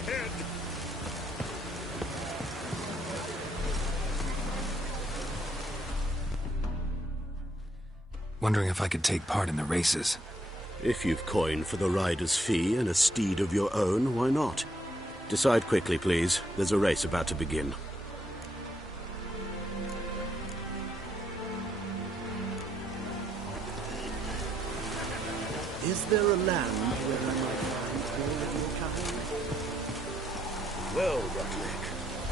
ahead. Wondering if I could take part in the races. If you've coin for the rider's fee and a steed of your own, why not? Decide quickly, please. There's a race about to begin. Is there a land where I might find more of your kind? Well, Rutlick,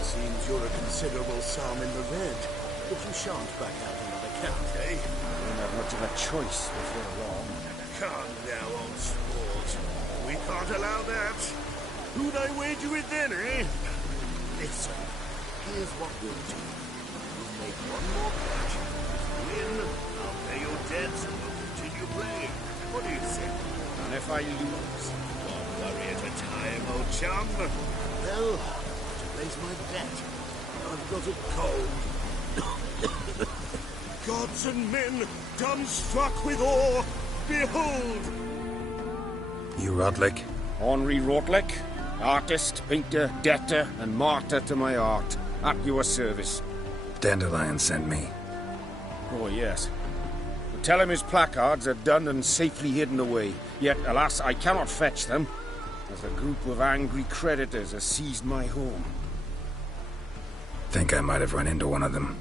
seems you're a considerable sum in the red, but you shan't back out another count, eh? Won't have much of a choice before long. Come now, old sport. We can't allow that. Who'd I wager with then, eh? Listen, here's what we'll do. We'll make one more bet. If you win, I'll pay your debts and we'll continue playing. What do you think? And if I lose, one worry at a time, old chum. Well, to place my bet, I've got it cold. Gods and men, dumbstruck with awe, behold! You Rotlick? Henri Rotlick, artist, painter, debtor, and martyr to my art. At your service. Dandelion sent me. Oh, yes. Tell him his placards are done and safely hidden away. Yet, alas, I cannot fetch them, as a group of angry creditors has seized my home. Think I might have run into one of them.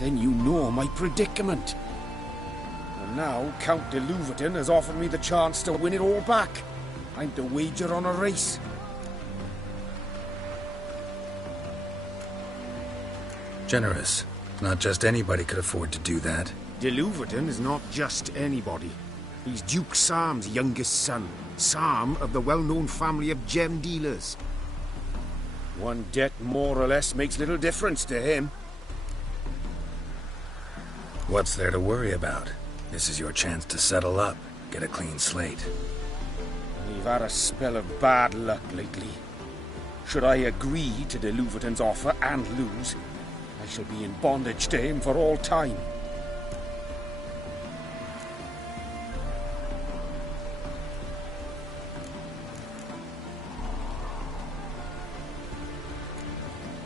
Then you know my predicament. And now, Count de Louverton has offered me the chance to win it all back. I'm to wager on a race. Generous. Not just anybody could afford to do that. De Louverton is not just anybody. He's Duke Sam's youngest son. Sam of the well-known family of gem dealers. One debt more or less makes little difference to him. What's there to worry about? This is your chance to settle up, get a clean slate. We've had a spell of bad luck lately. Should I agree to de Louverton's offer and lose, I shall be in bondage to him for all time.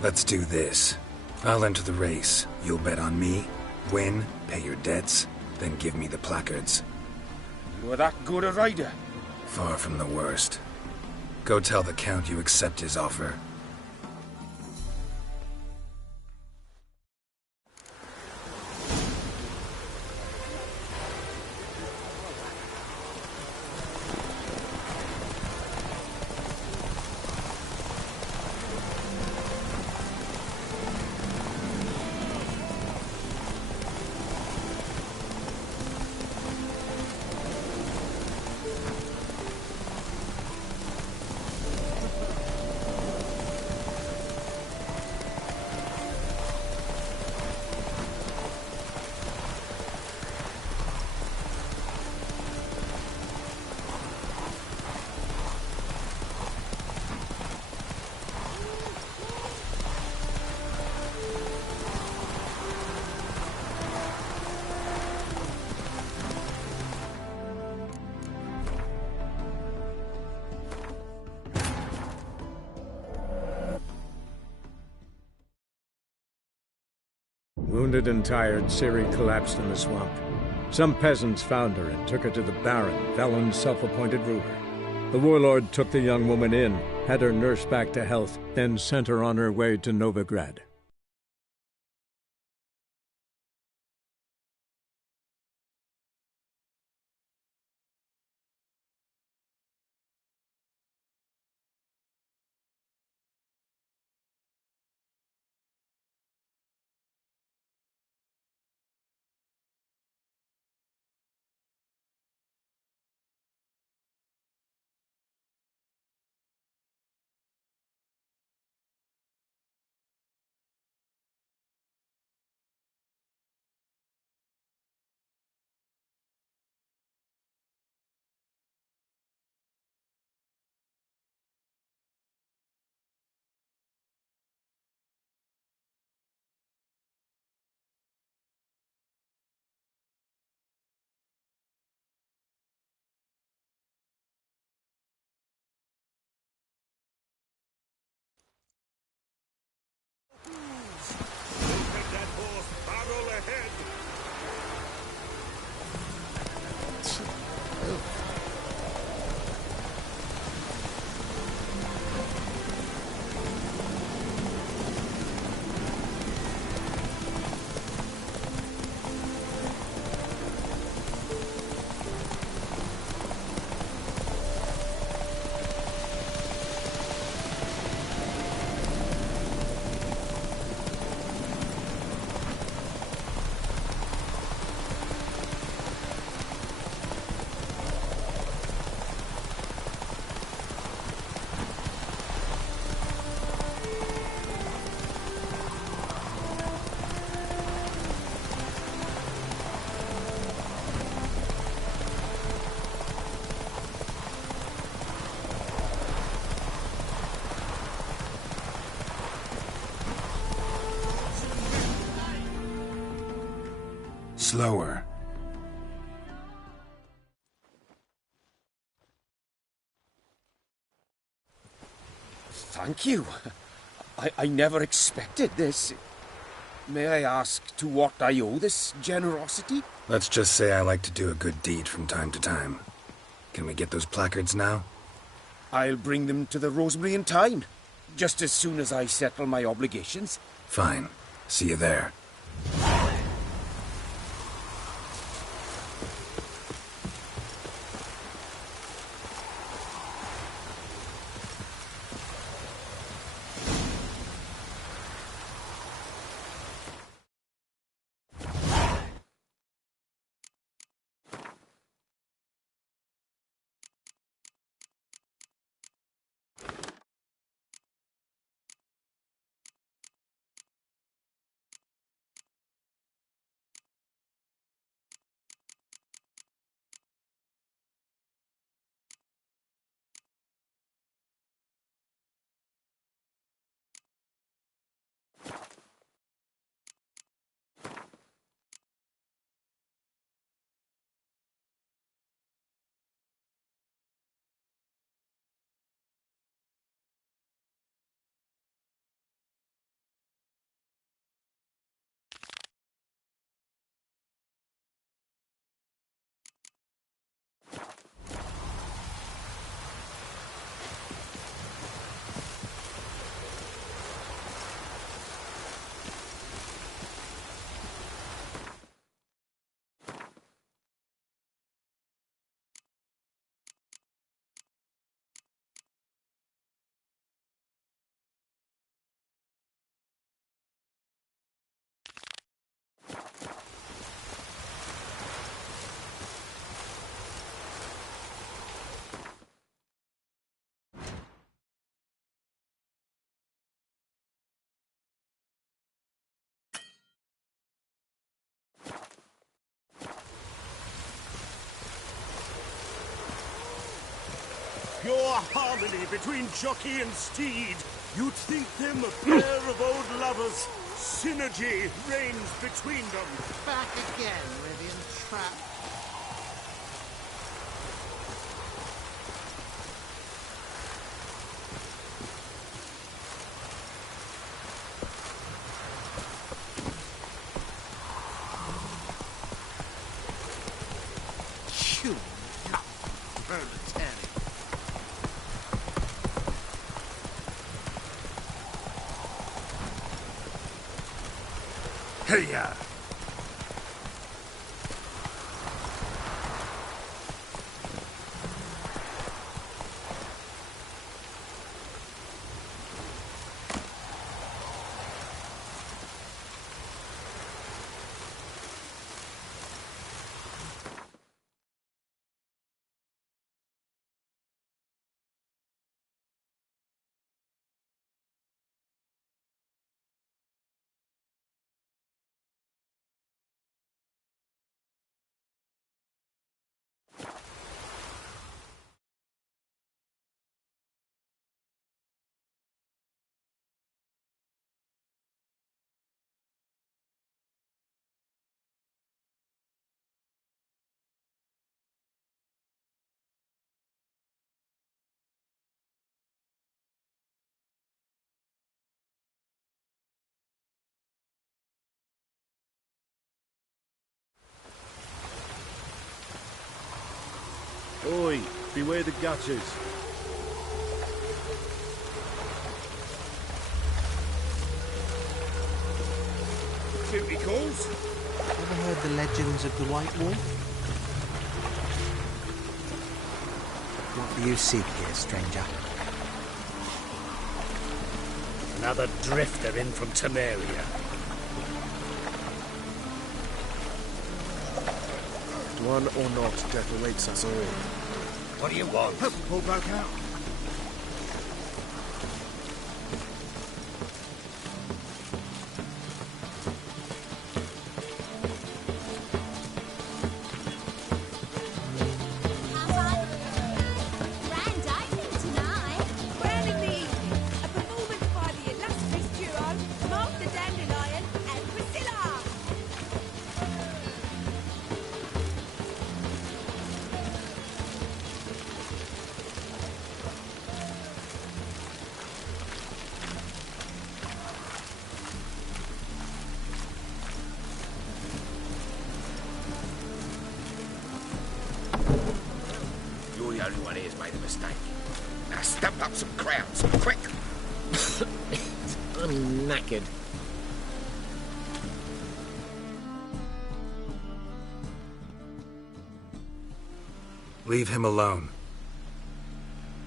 Let's do this. I'll enter the race. You'll bet on me, win, pay your debts, then give me the placards. You are that good a rider? Far from the worst. Go tell the Count you accept his offer. Wounded and tired, Ciri collapsed in the swamp. Some peasants found her and took her to the Baron, Velen's self-appointed ruler. The warlord took the young woman in, had her nursed back to health, then sent her on her way to Novigrad. Slower. Thank you. I never expected this. May I ask to what I owe this generosity? Let's just say I like to do a good deed from time to time. Can we get those placards now? I'll bring them to the Rosemary in time, just as soon as I settle my obligations. Fine. See you there. Pure harmony between jockey and steed. You'd think them a pair of old lovers. Synergy reigns between them. Back again, Rivian Trap. You proletariat. Hey-ya! Oi, beware the gutters. Duty calls? Ever heard the legends of the White Wolf? What do you seek here, stranger? Another drifter in from Temeria. One or not, death awaits us all. What do you want? Purple broke out. the only one here's made a mistake. Now stump up some crowds, quick! I'm knackered. Leave him alone.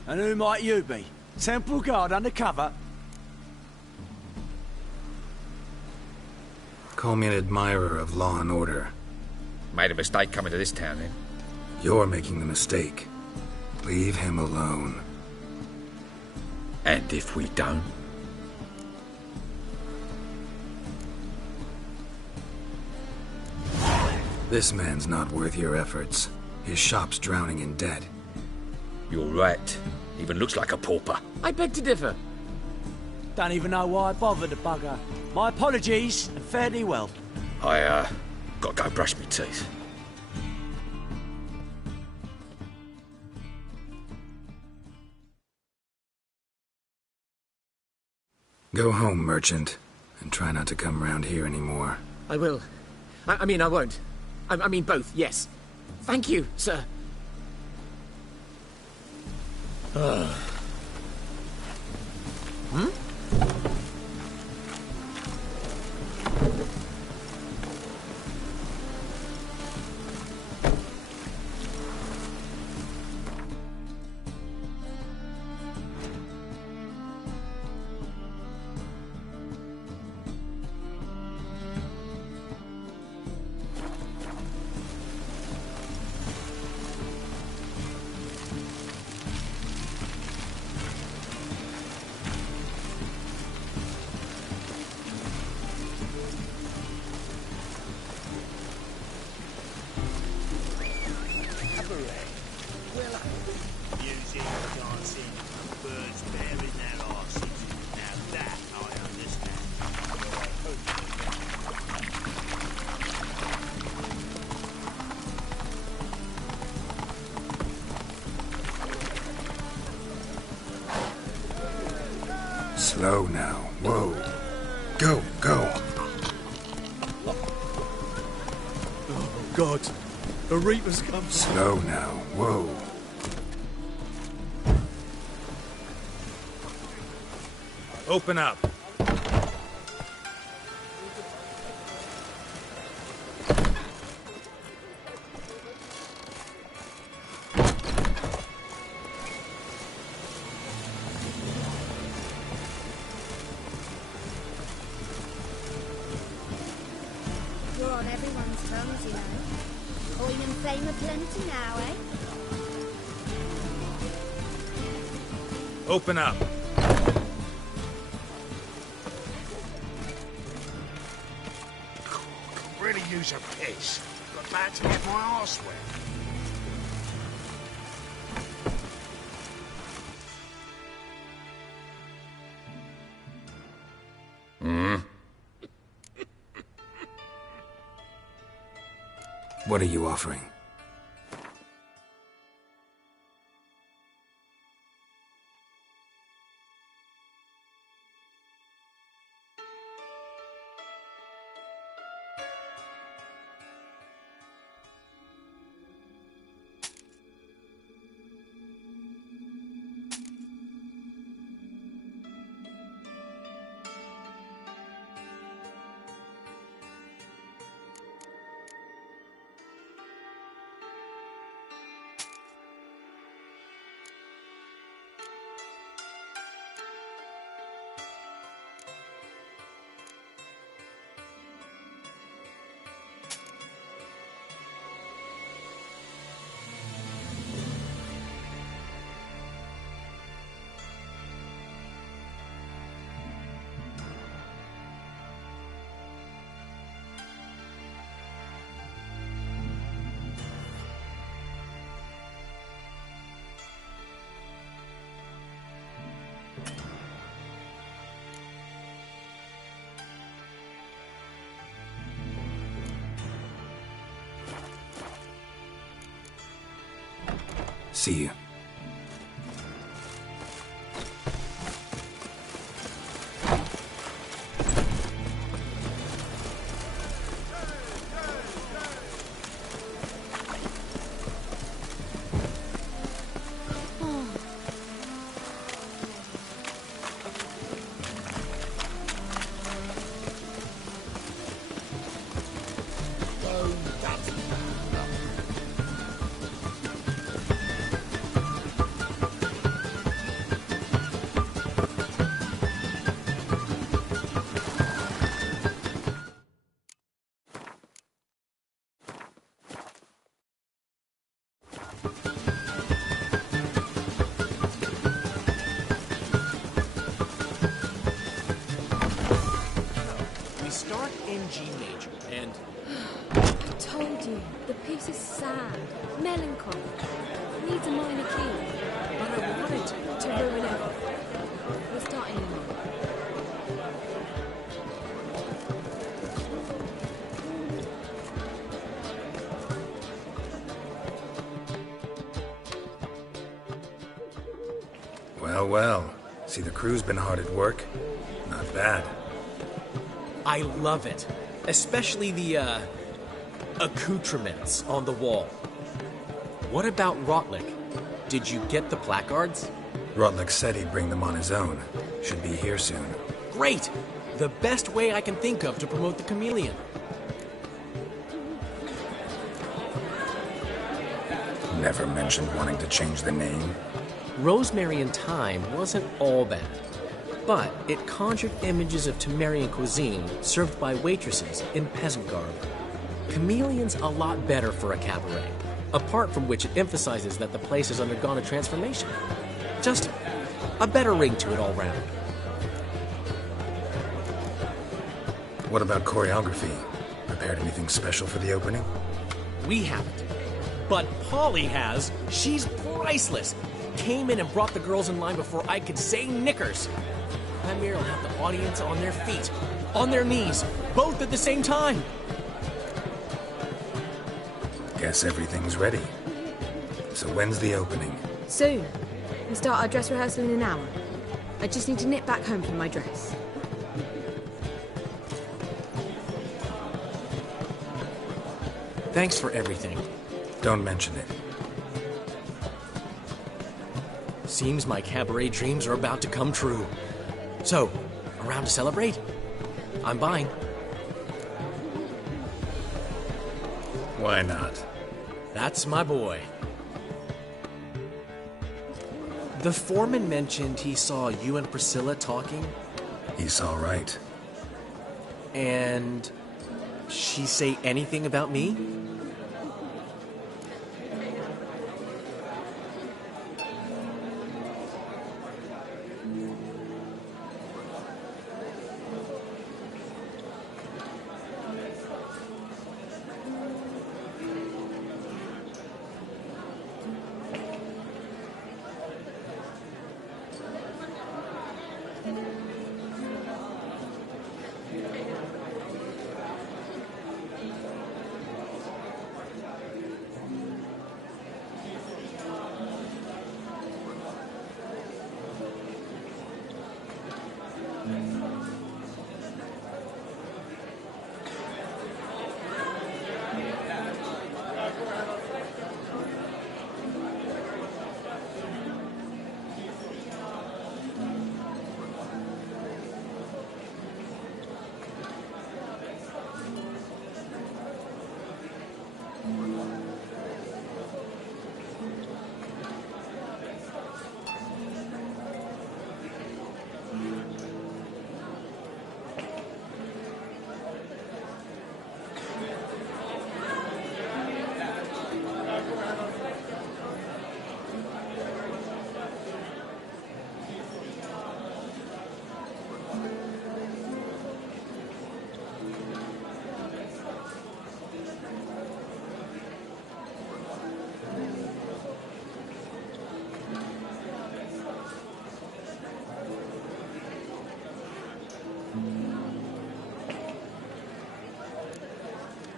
And who might you be? Temple Guard undercover? Call me an admirer of law and order. Made a mistake coming to this town, then. You're making the mistake. Leave him alone. And if we don't? This man's not worth your efforts. His shop's drowning in debt. You're right. Even looks like a pauper. I beg to differ. Don't even know why I bothered the bugger. My apologies, and fare thee well. I, gotta go brush my teeth. Go home, merchant, and try not to come round here anymore. I will. I mean, I won't. I mean both, yes. Thank you, sir. Hmm? Music, dancing, and birds bearing their arses. Now that I understand. Slow now. Whoa. Go, go. Oh, God. The Reaper's come. Slow now. Whoa. Open up. You're on everyone's tongues, you know. Coin and fame are plenty now, eh? Open up. Could really use a piss. Got about to get my arse wet. What are you offering? See you. told you, the piece is sad, melancholy. Needs a minor key. But I wanted to ruin everything. We're starting in a minute. Well, well. See, the crew's been hard at work. Not bad. I love it. Especially the, accoutrements on the wall. What about Rotlick? Did you get the placards? Rotlick said he'd bring them on his own. Should be here soon. Great! The best way I can think of to promote the chameleon. Never mentioned wanting to change the name. Rosemary and Thyme wasn't all bad, but it conjured images of Temerian cuisine served by waitresses in peasant garb. Chameleon's a lot better for a cabaret, apart from which it emphasizes that the place has undergone a transformation. Just a better ring to it all round. What about choreography? Prepared anything special for the opening? We haven't. But Polly has. She's priceless. Came in and brought the girls in line before I could say knickers. Premier will have the audience on their feet, on their knees, both at the same time. Guess everything's ready. So when's the opening? Soon. We start our dress rehearsal in an hour. I just need to nip back home for my dress. Thanks for everything. Don't mention it. Seems my cabaret dreams are about to come true. So, around to celebrate? I'm buying. Why not? That's my boy. The foreman mentioned he saw you and Priscilla talking. He saw right. And she say anything about me?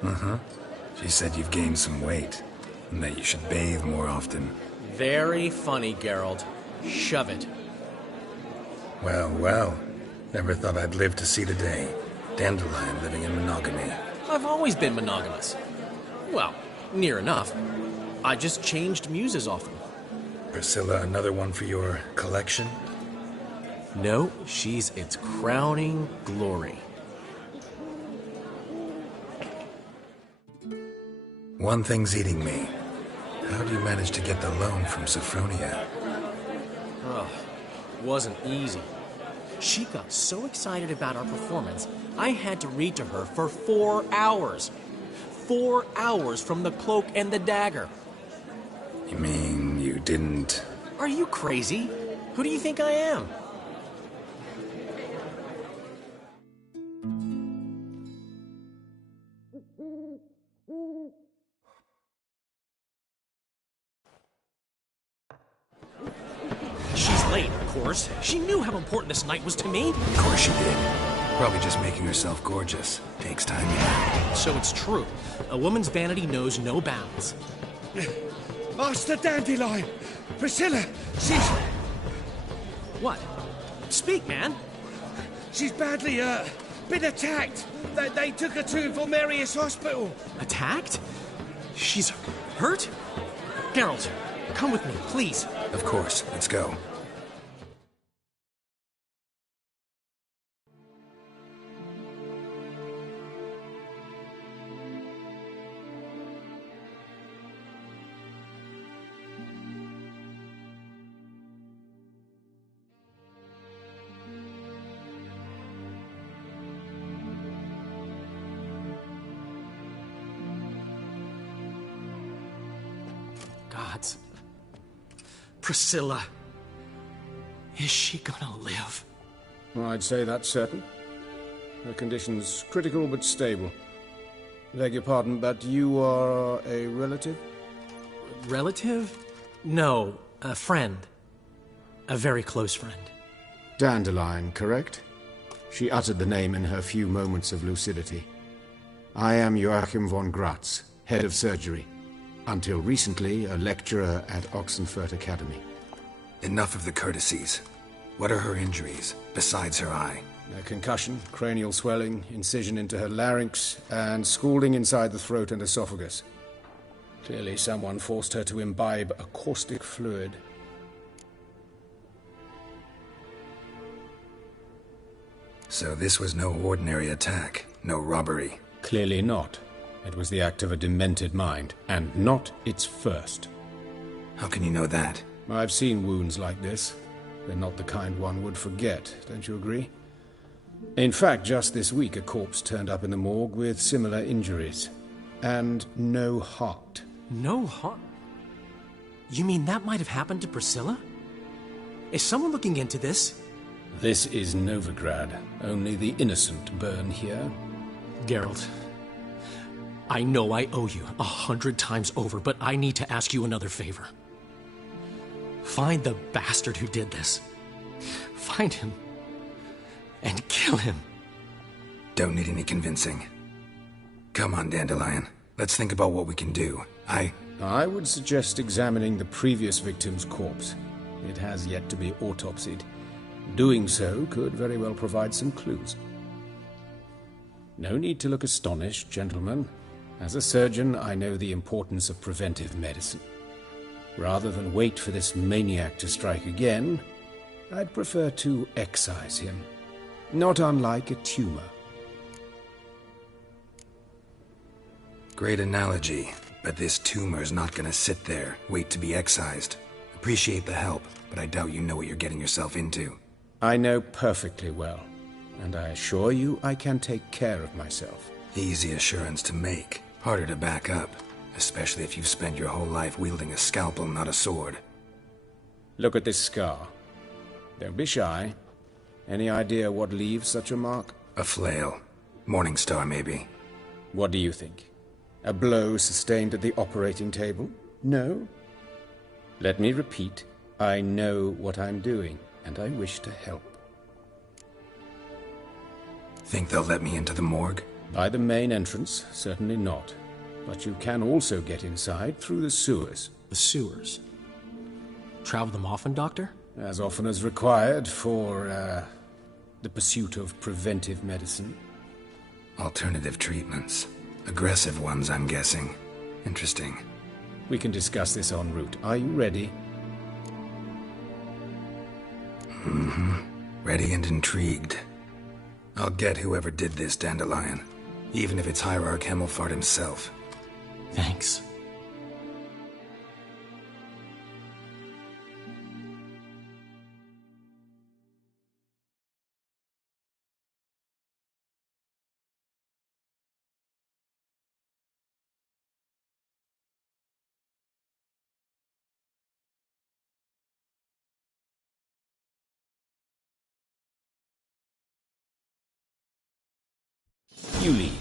Uh-huh. She said you've gained some weight, and that you should bathe more often. Very funny, Geralt. Shove it. Well, well. Never thought I'd live to see the day. Dandelion living in monogamy. I've always been monogamous. Well, near enough. I just changed muses often. Priscilla, another one for your collection? No, she's its crowning glory. One thing's eating me. How do you manage to get the loan from Sophronia? Oh, wasn't easy. She got so excited about our performance, I had to read to her for 4 hours. 4 hours from the Cloak and the Dagger. You mean you didn't... Are you crazy? Who do you think I am? course. She knew how important this night was to me. Of course she did. Probably just making herself gorgeous. Takes time, yeah. So it's true. A woman's vanity knows no bounds. Master Dandelion! Priscilla, she's... What? Speak, man. She's badly, been attacked. They took her to Vulmerius Hospital. Attacked? She's hurt? Geralt, come with me, please. Of course. Let's go. Gods. Priscilla. Is she gonna live? I'd say that's certain. Her condition's critical but stable. Beg your pardon, but you are a relative? Relative? No, a friend. A very close friend. Dandelion, correct? She uttered the name in her few moments of lucidity. I am Joachim von Gratz, head of surgery. Until recently, a lecturer at Oxenfurt Academy. Enough of the courtesies. What are her injuries, besides her eye? A concussion, cranial swelling, incision into her larynx, and scalding inside the throat and esophagus. Clearly someone forced her to imbibe a caustic fluid. So this was no ordinary attack, no robbery. Clearly not. It was the act of a demented mind, and not its first. How can you know that? I've seen wounds like this. They're not the kind one would forget, don't you agree? In fact, just this week a corpse turned up in the morgue with similar injuries. And no heart. No heart? You mean that might have happened to Priscilla? Is someone looking into this? This is Novigrad. Only the innocent burn here. Geralt, I know I owe you 100 times over, but I need to ask you another favor. Find the bastard who did this. Find him. And kill him. Don't need any convincing. Come on, Dandelion. Let's think about what we can do. I would suggest examining the previous victim's corpse. It has yet to be autopsied. Doing so could very well provide some clues. No need to look astonished, gentlemen. As a surgeon, I know the importance of preventive medicine. Rather than wait for this maniac to strike again, I'd prefer to excise him. Not unlike a tumor. Great analogy, but this tumor's not gonna sit there, wait to be excised. Appreciate the help, but I doubt you know what you're getting yourself into. I know perfectly well, and I assure you I can take care of myself. Easy assurance to make, harder to back up, especially if you've spent your whole life wielding a scalpel, not a sword. Look at this scar. Don't be shy. Any idea what leaves such a mark? A flail. Morningstar, maybe. What do you think? A blow sustained at the operating table? No? Let me repeat. I know what I'm doing, and I wish to help. Think they'll let me into the morgue? By the main entrance, certainly not. But you can also get inside through the sewers. The sewers? Travel them often, Doctor? As often as required for, the pursuit of preventive medicine. Alternative treatments. Aggressive ones, I'm guessing. Interesting. We can discuss this en route. Are you ready? Mm-hmm. Ready and intrigued. I'll get whoever did this, Dandelion. Even if it's Hierarch Hemmelfart himself. Thanks. You lead.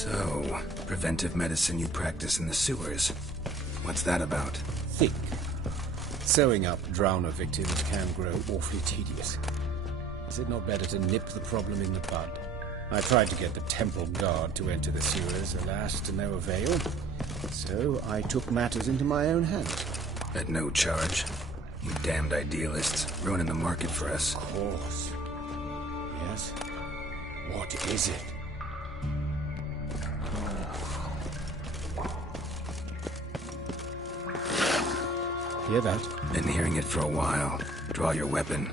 So, preventive medicine you practice in the sewers. What's that about? Think. Sewing up drowner victims can grow awfully tedious. Is it not better to nip the problem in the bud? I tried to get the temple guard to enter the sewers, alas, to no avail. So I took matters into my own hands. At no charge. You damned idealists, ruining the market for us. Of course. Yes? What is it? Hear that? Been hearing it for a while. Draw your weapon.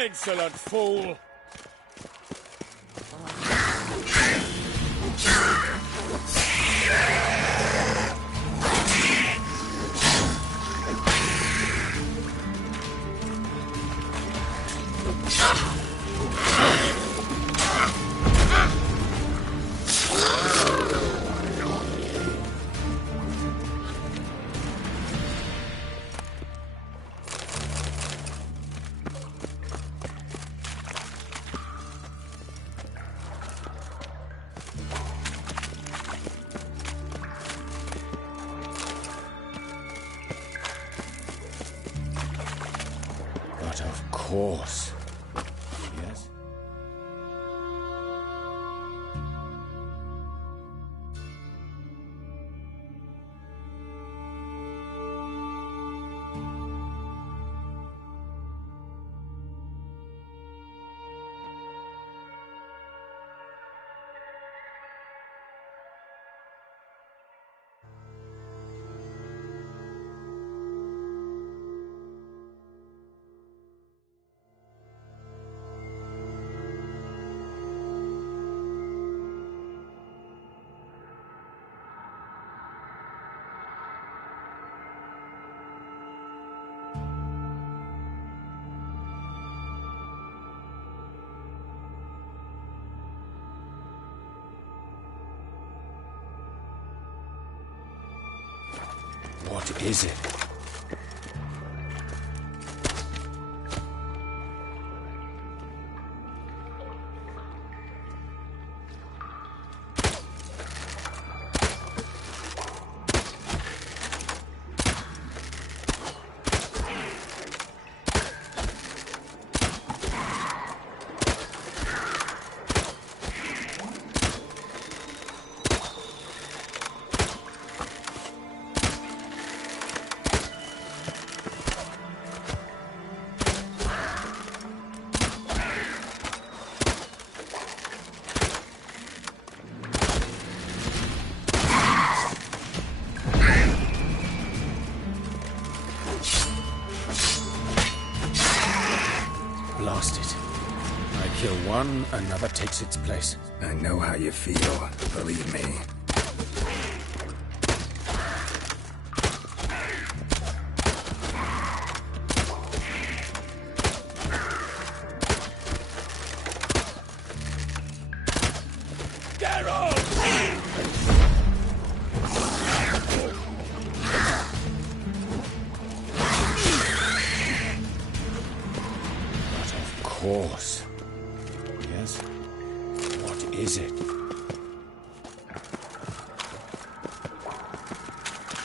Insolent fool! But of course. Yes? What is it? Blast it. I kill one, another takes its place. I know how you feel, believe me. Of course. Yes? What is it?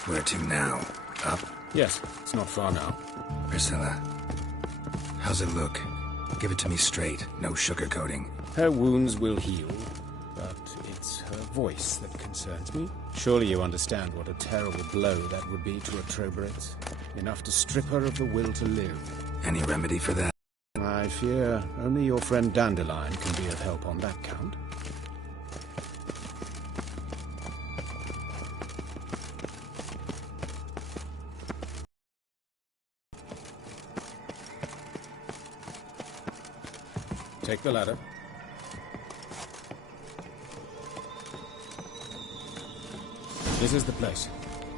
Where to now? Up? Yes, it's not far now. Priscilla, how's it look? Give it to me straight, no sugarcoating. Her wounds will heal, but it's her voice that concerns me. Surely you understand what a terrible blow that would be to a Trobritz. Enough to strip her of the will to live. Any remedy for that? I fear only your friend Dandelion can be of help on that count. Take the ladder. This is the place.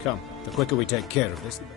Come, the quicker we take care of this, the better.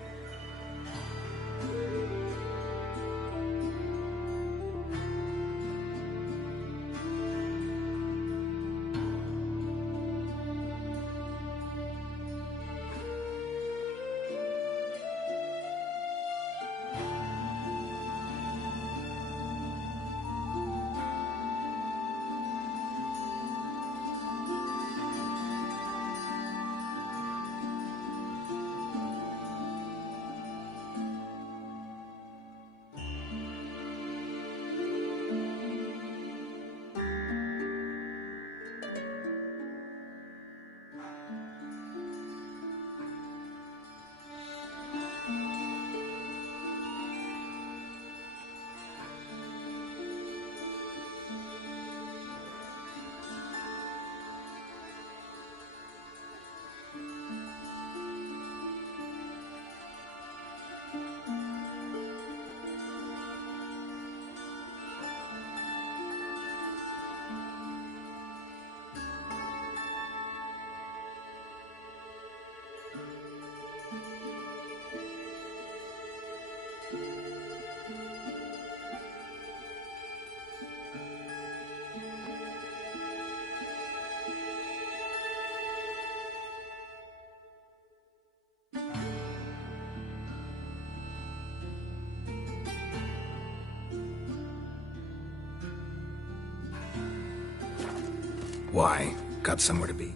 Why? Got somewhere to be.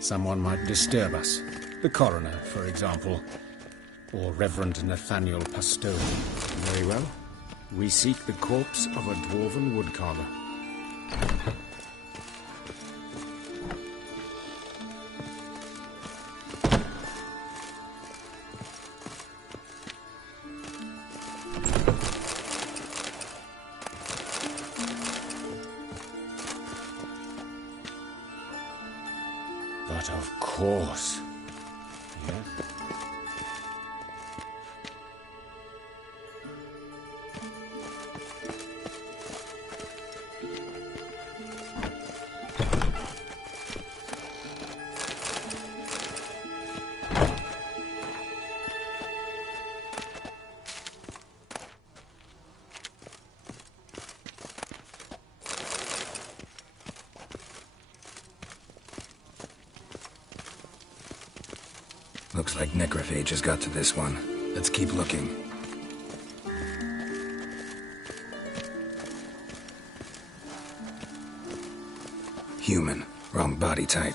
Someone might disturb us. The coroner, for example. Or Reverend Nathaniel Pastone. Very well. We seek the corpse of a dwarven woodcarver. But of course. Yeah. Looks like necrophage has got to this one. Let's keep looking. Human. Wrong body type.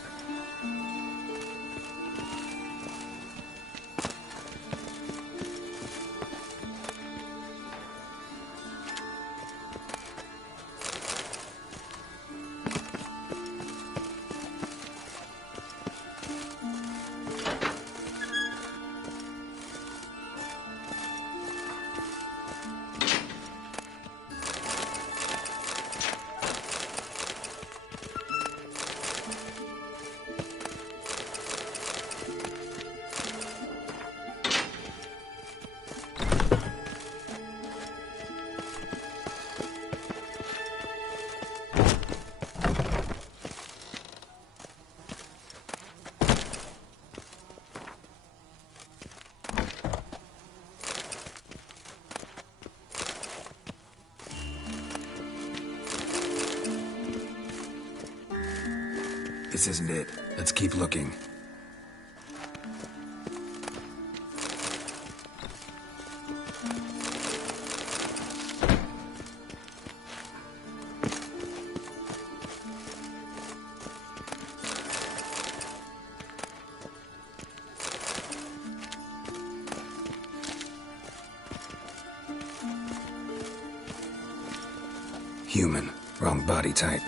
This isn't it. Let's keep looking. Human. Wrong body type.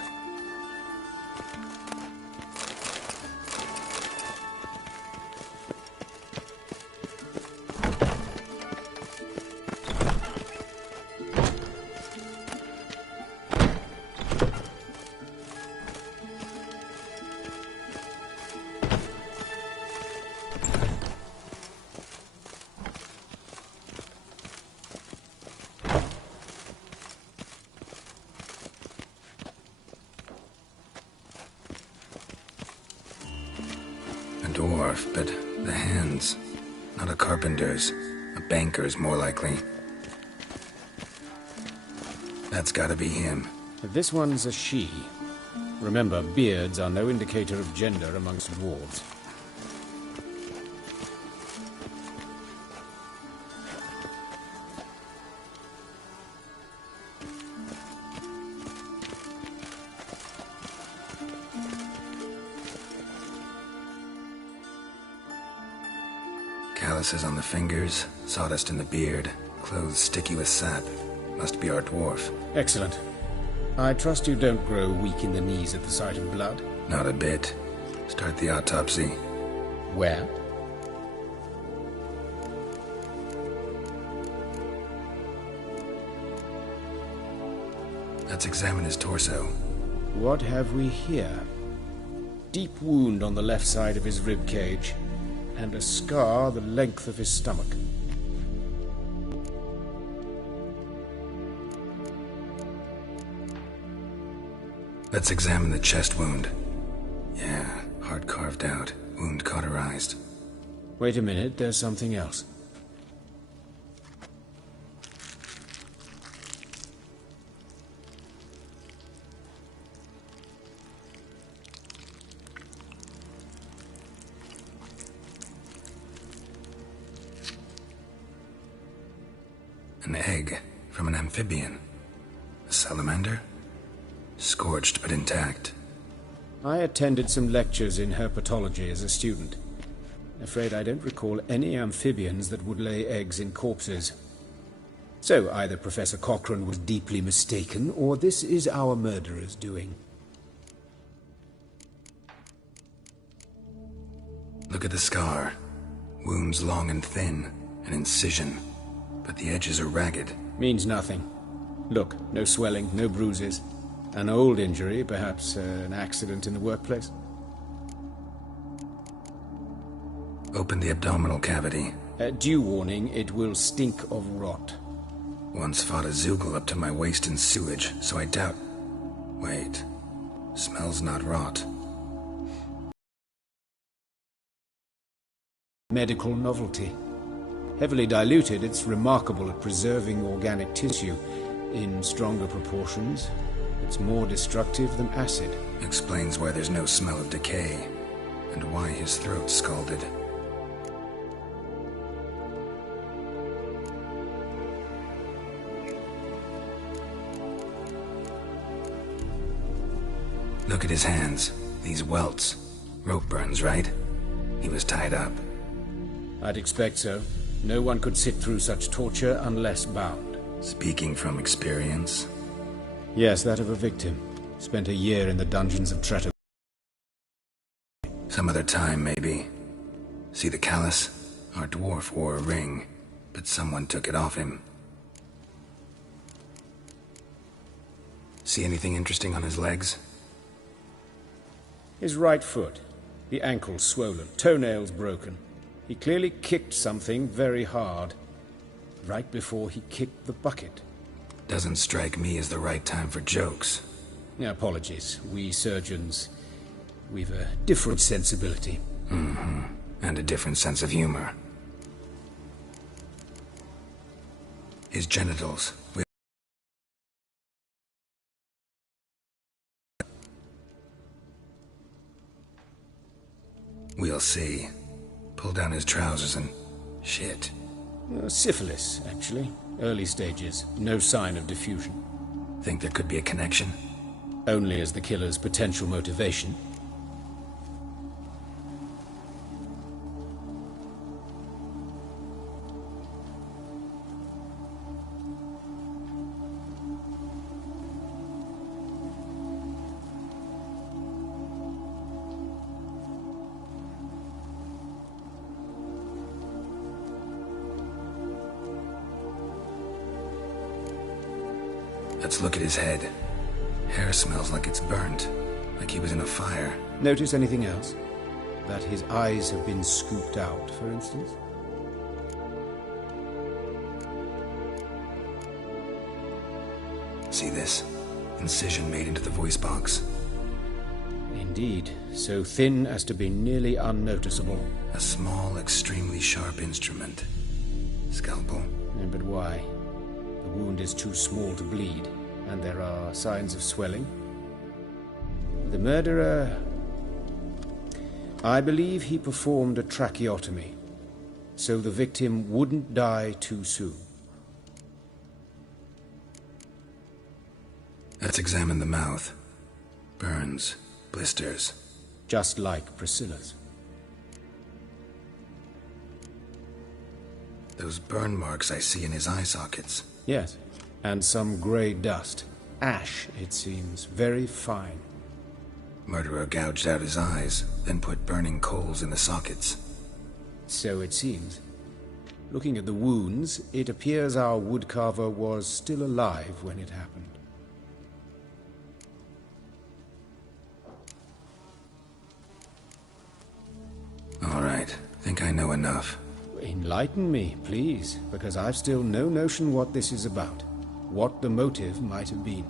Dwarf, but the hands. Not a carpenter's. A banker's, more likely. That's gotta be him. This one's a she. Remember, beards are no indicator of gender amongst dwarves. Calluses on the fingers, sawdust in the beard, clothes sticky with sap. Must be our dwarf. Excellent. I trust you don't grow weak in the knees at the sight of blood? Not a bit. Start the autopsy. Where? Let's examine his torso. What have we here? Deep wound on the left side of his rib cage, and a scar the length of his stomach. Let's examine the chest wound. Yeah, heart carved out, wound cauterized. Wait a minute, there's something else. An egg from an amphibian. A salamander? Scorched but intact. I attended some lectures in herpetology as a student. Afraid I don't recall any amphibians that would lay eggs in corpses. So either Professor Cochrane was deeply mistaken, or this is our murderer's doing. Look at the scar. Wounds long and thin, an incision. But the edges are ragged. Means nothing. Look, no swelling, no bruises. An old injury, perhaps an accident in the workplace. Open the abdominal cavity. Due warning, it will stink of rot. Once fought a Zoogle up to my waist in sewage, so I doubt... Wait. Smells not rot. Medical novelty. Heavily diluted, it's remarkable at preserving organic tissue. In stronger proportions, it's more destructive than acid. Explains why there's no smell of decay, and why his throat's scalded. Look at his hands. These welts. Rope burns, right? He was tied up. I'd expect so. No one could sit through such torture unless bound. Speaking from experience? Yes, that of a victim. Spent a year in the dungeons of Tretto. Some other time, maybe. See the callus? Our dwarf wore a ring, but someone took it off him. See anything interesting on his legs? His right foot. The ankle swollen, toenails broken. He clearly kicked something very hard, right before he kicked the bucket. Doesn't strike me as the right time for jokes. Apologies. We surgeons, we've a different sensibility. Mm-hmm. And a different sense of humor. His genitals. We'll see. Pull down his trousers and... shit. Syphilis, actually. Early stages. No sign of diffusion. Think there could be a connection? Only as the killer's potential motivation. Let's look at his head. Hair smells like it's burnt, like he was in a fire. Notice anything else? That his eyes have been scooped out, for instance? See this? Incision made into the voice box. Indeed, so thin as to be nearly unnoticeable. A small, extremely sharp instrument. Scalpel. But why? The wound is too small to bleed, and there are signs of swelling. The murderer... I believe he performed a tracheotomy, so the victim wouldn't die too soon. Let's examine the mouth. Burns, blisters. Just like Priscilla's. Those burn marks I see in his eye sockets. Yes, and some grey dust. Ash, it seems, very fine. Murderer gouged out his eyes, then put burning coals in the sockets. So it seems. Looking at the wounds, it appears our woodcarver was still alive when it happened. All right, think I know enough. Enlighten me, please, because I've still no notion what this is about. What the motive might have been.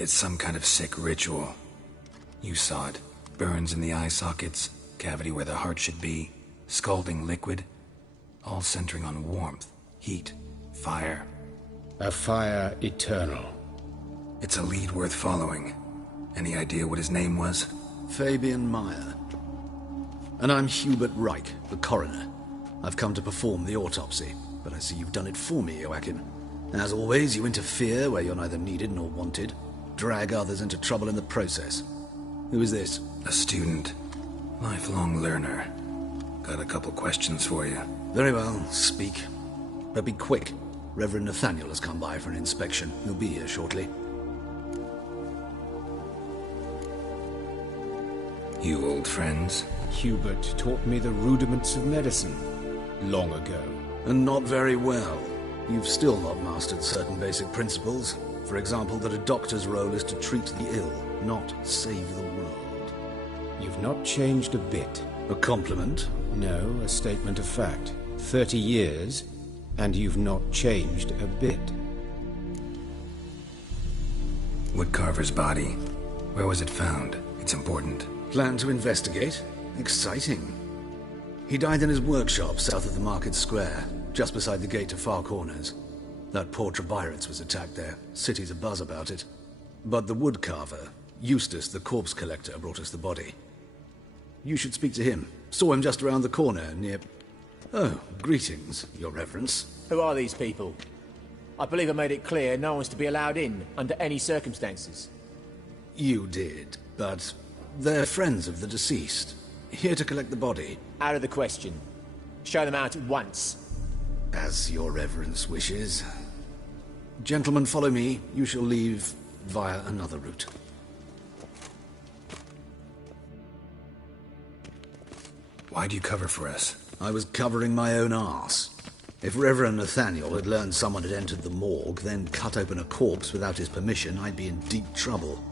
It's some kind of sick ritual. You saw it. Burns in the eye sockets, cavity where the heart should be, scalding liquid, all centering on warmth, heat, fire. A fire eternal. It's a lead worth following. Any idea what his name was? Fabian Meyer. And I'm Hubert Reich, the coroner. I've come to perform the autopsy, but I see you've done it for me, Joachim. As always, you interfere where you're neither needed nor wanted. Drag others into trouble in the process. Who is this? A student. Lifelong learner. Got a couple questions for you. Very well, speak. But be quick. Reverend Nathaniel has come by for an inspection. He'll be here shortly. You old friends? Hubert taught me the rudiments of medicine long ago. And not very well. You've still not mastered certain basic principles. For example, that a doctor's role is to treat the ill, not save the world. You've not changed a bit. A compliment? No, a statement of fact. 30 years, and you've not changed a bit. Woodcarver's body. Where was it found? It's important. Plan to investigate? Exciting. He died in his workshop south of the Market Square, just beside the gate to Far Corners. That poor Trebirates was attacked there. City's abuzz about it. But the woodcarver, Eustace the corpse collector, brought us the body. You should speak to him. Saw him just around the corner near... Oh, greetings, Your Reverence. Who are these people? I believe I made it clear no one's to be allowed in, under any circumstances. You did, but they're friends of the deceased. Here to collect the body. Out of the question. Show them out at once. As Your Reverence wishes. Gentlemen, follow me. You shall leave via another route. Why'd you cover for us? I was covering my own arse. If Reverend Nathaniel had learned someone had entered the morgue, then cut open a corpse without his permission, I'd be in deep trouble.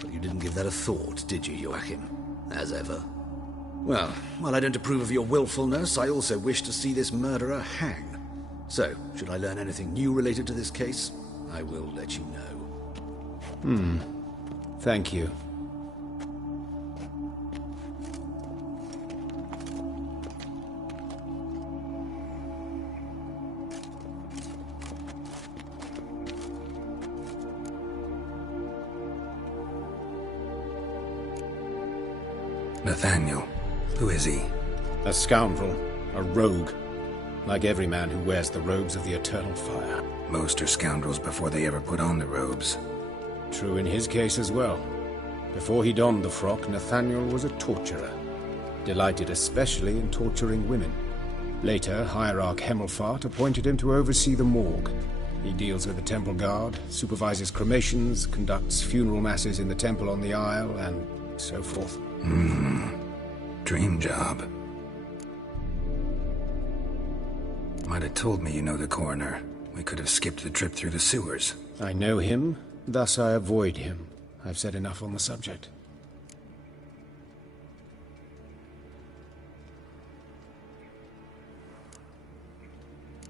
But you didn't give that a thought, did you, Joachim? As ever. Well, while I don't approve of your willfulness, I also wish to see this murderer hang. So, should I learn anything new related to this case, I will let you know. Thank you. Nathaniel. Who is he? A scoundrel. A rogue. Like every man who wears the robes of the Eternal Fire. Most are scoundrels before they ever put on the robes. True in his case as well. Before he donned the frock, Nathaniel was a torturer. Delighted especially in torturing women. Later, Hierarch Hemmelfart appointed him to oversee the morgue. He deals with the Temple Guard, supervises cremations, conducts funeral masses in the temple on the Isle, and so forth. Dream job. Might have told me you know the coroner. We could have skipped the trip through the sewers. I know him, thus I avoid him. I've said enough on the subject.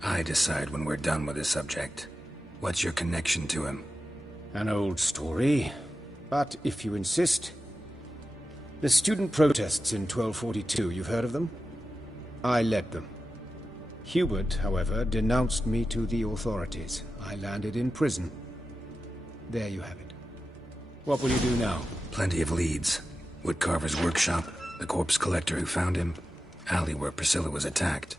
I decide when we're done with the subject. What's your connection to him? An old story, but if you insist... The student protests in 1242, you've heard of them? I led them. Hubert, however, denounced me to the authorities. I landed in prison. There you have it. What will you do now? Plenty of leads. Woodcarver's workshop, the corpse collector who found him, alley where Priscilla was attacked.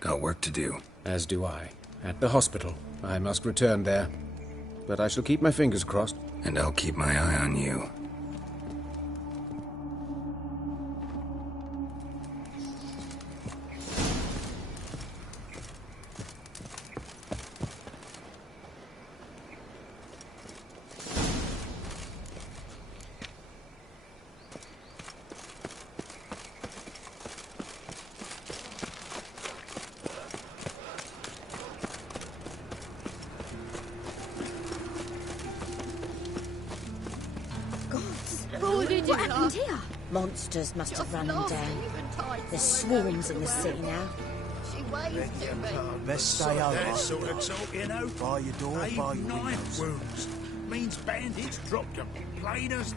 Got work to do. As do I. At the hospital. I must return there. But I shall keep my fingers crossed. And I'll keep my eye on you. What happened here? Monsters must have run them down. There's swarms in the sea now. Best stay over. That sort of talk, you know. By your door, by your windows. Wounds. Means bandits dropped them. Plain as...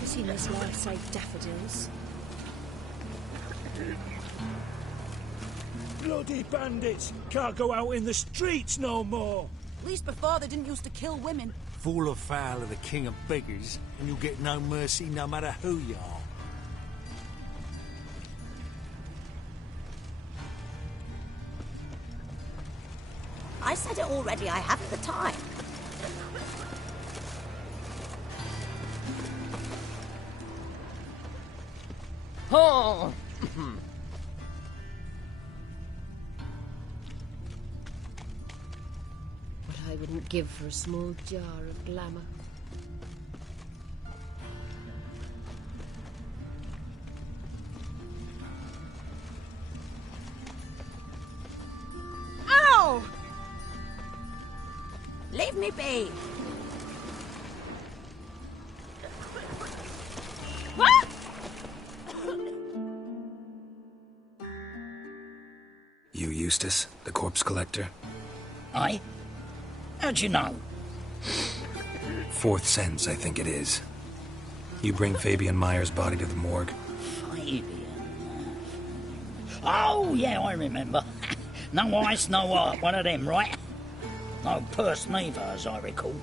I've seen this life save daffodils. Bloody bandits! Can't go out in the streets no more! At least before they didn't used to kill women. Fall afoul of the king of beggars, and you'll get no mercy no matter who you are. I said it already, I haven't the time. Oh! What I wouldn't give for a small jar of glamour. Ow! Leave me be. What? You Eustace, the corpse collector? Aye? How'd you know? Fourth sense, I think it is. You bring Fabian Meyer's body to the morgue? Fabian? Oh, yeah, I remember. No ice, no art, one of them, right? No purse neither, as I recall.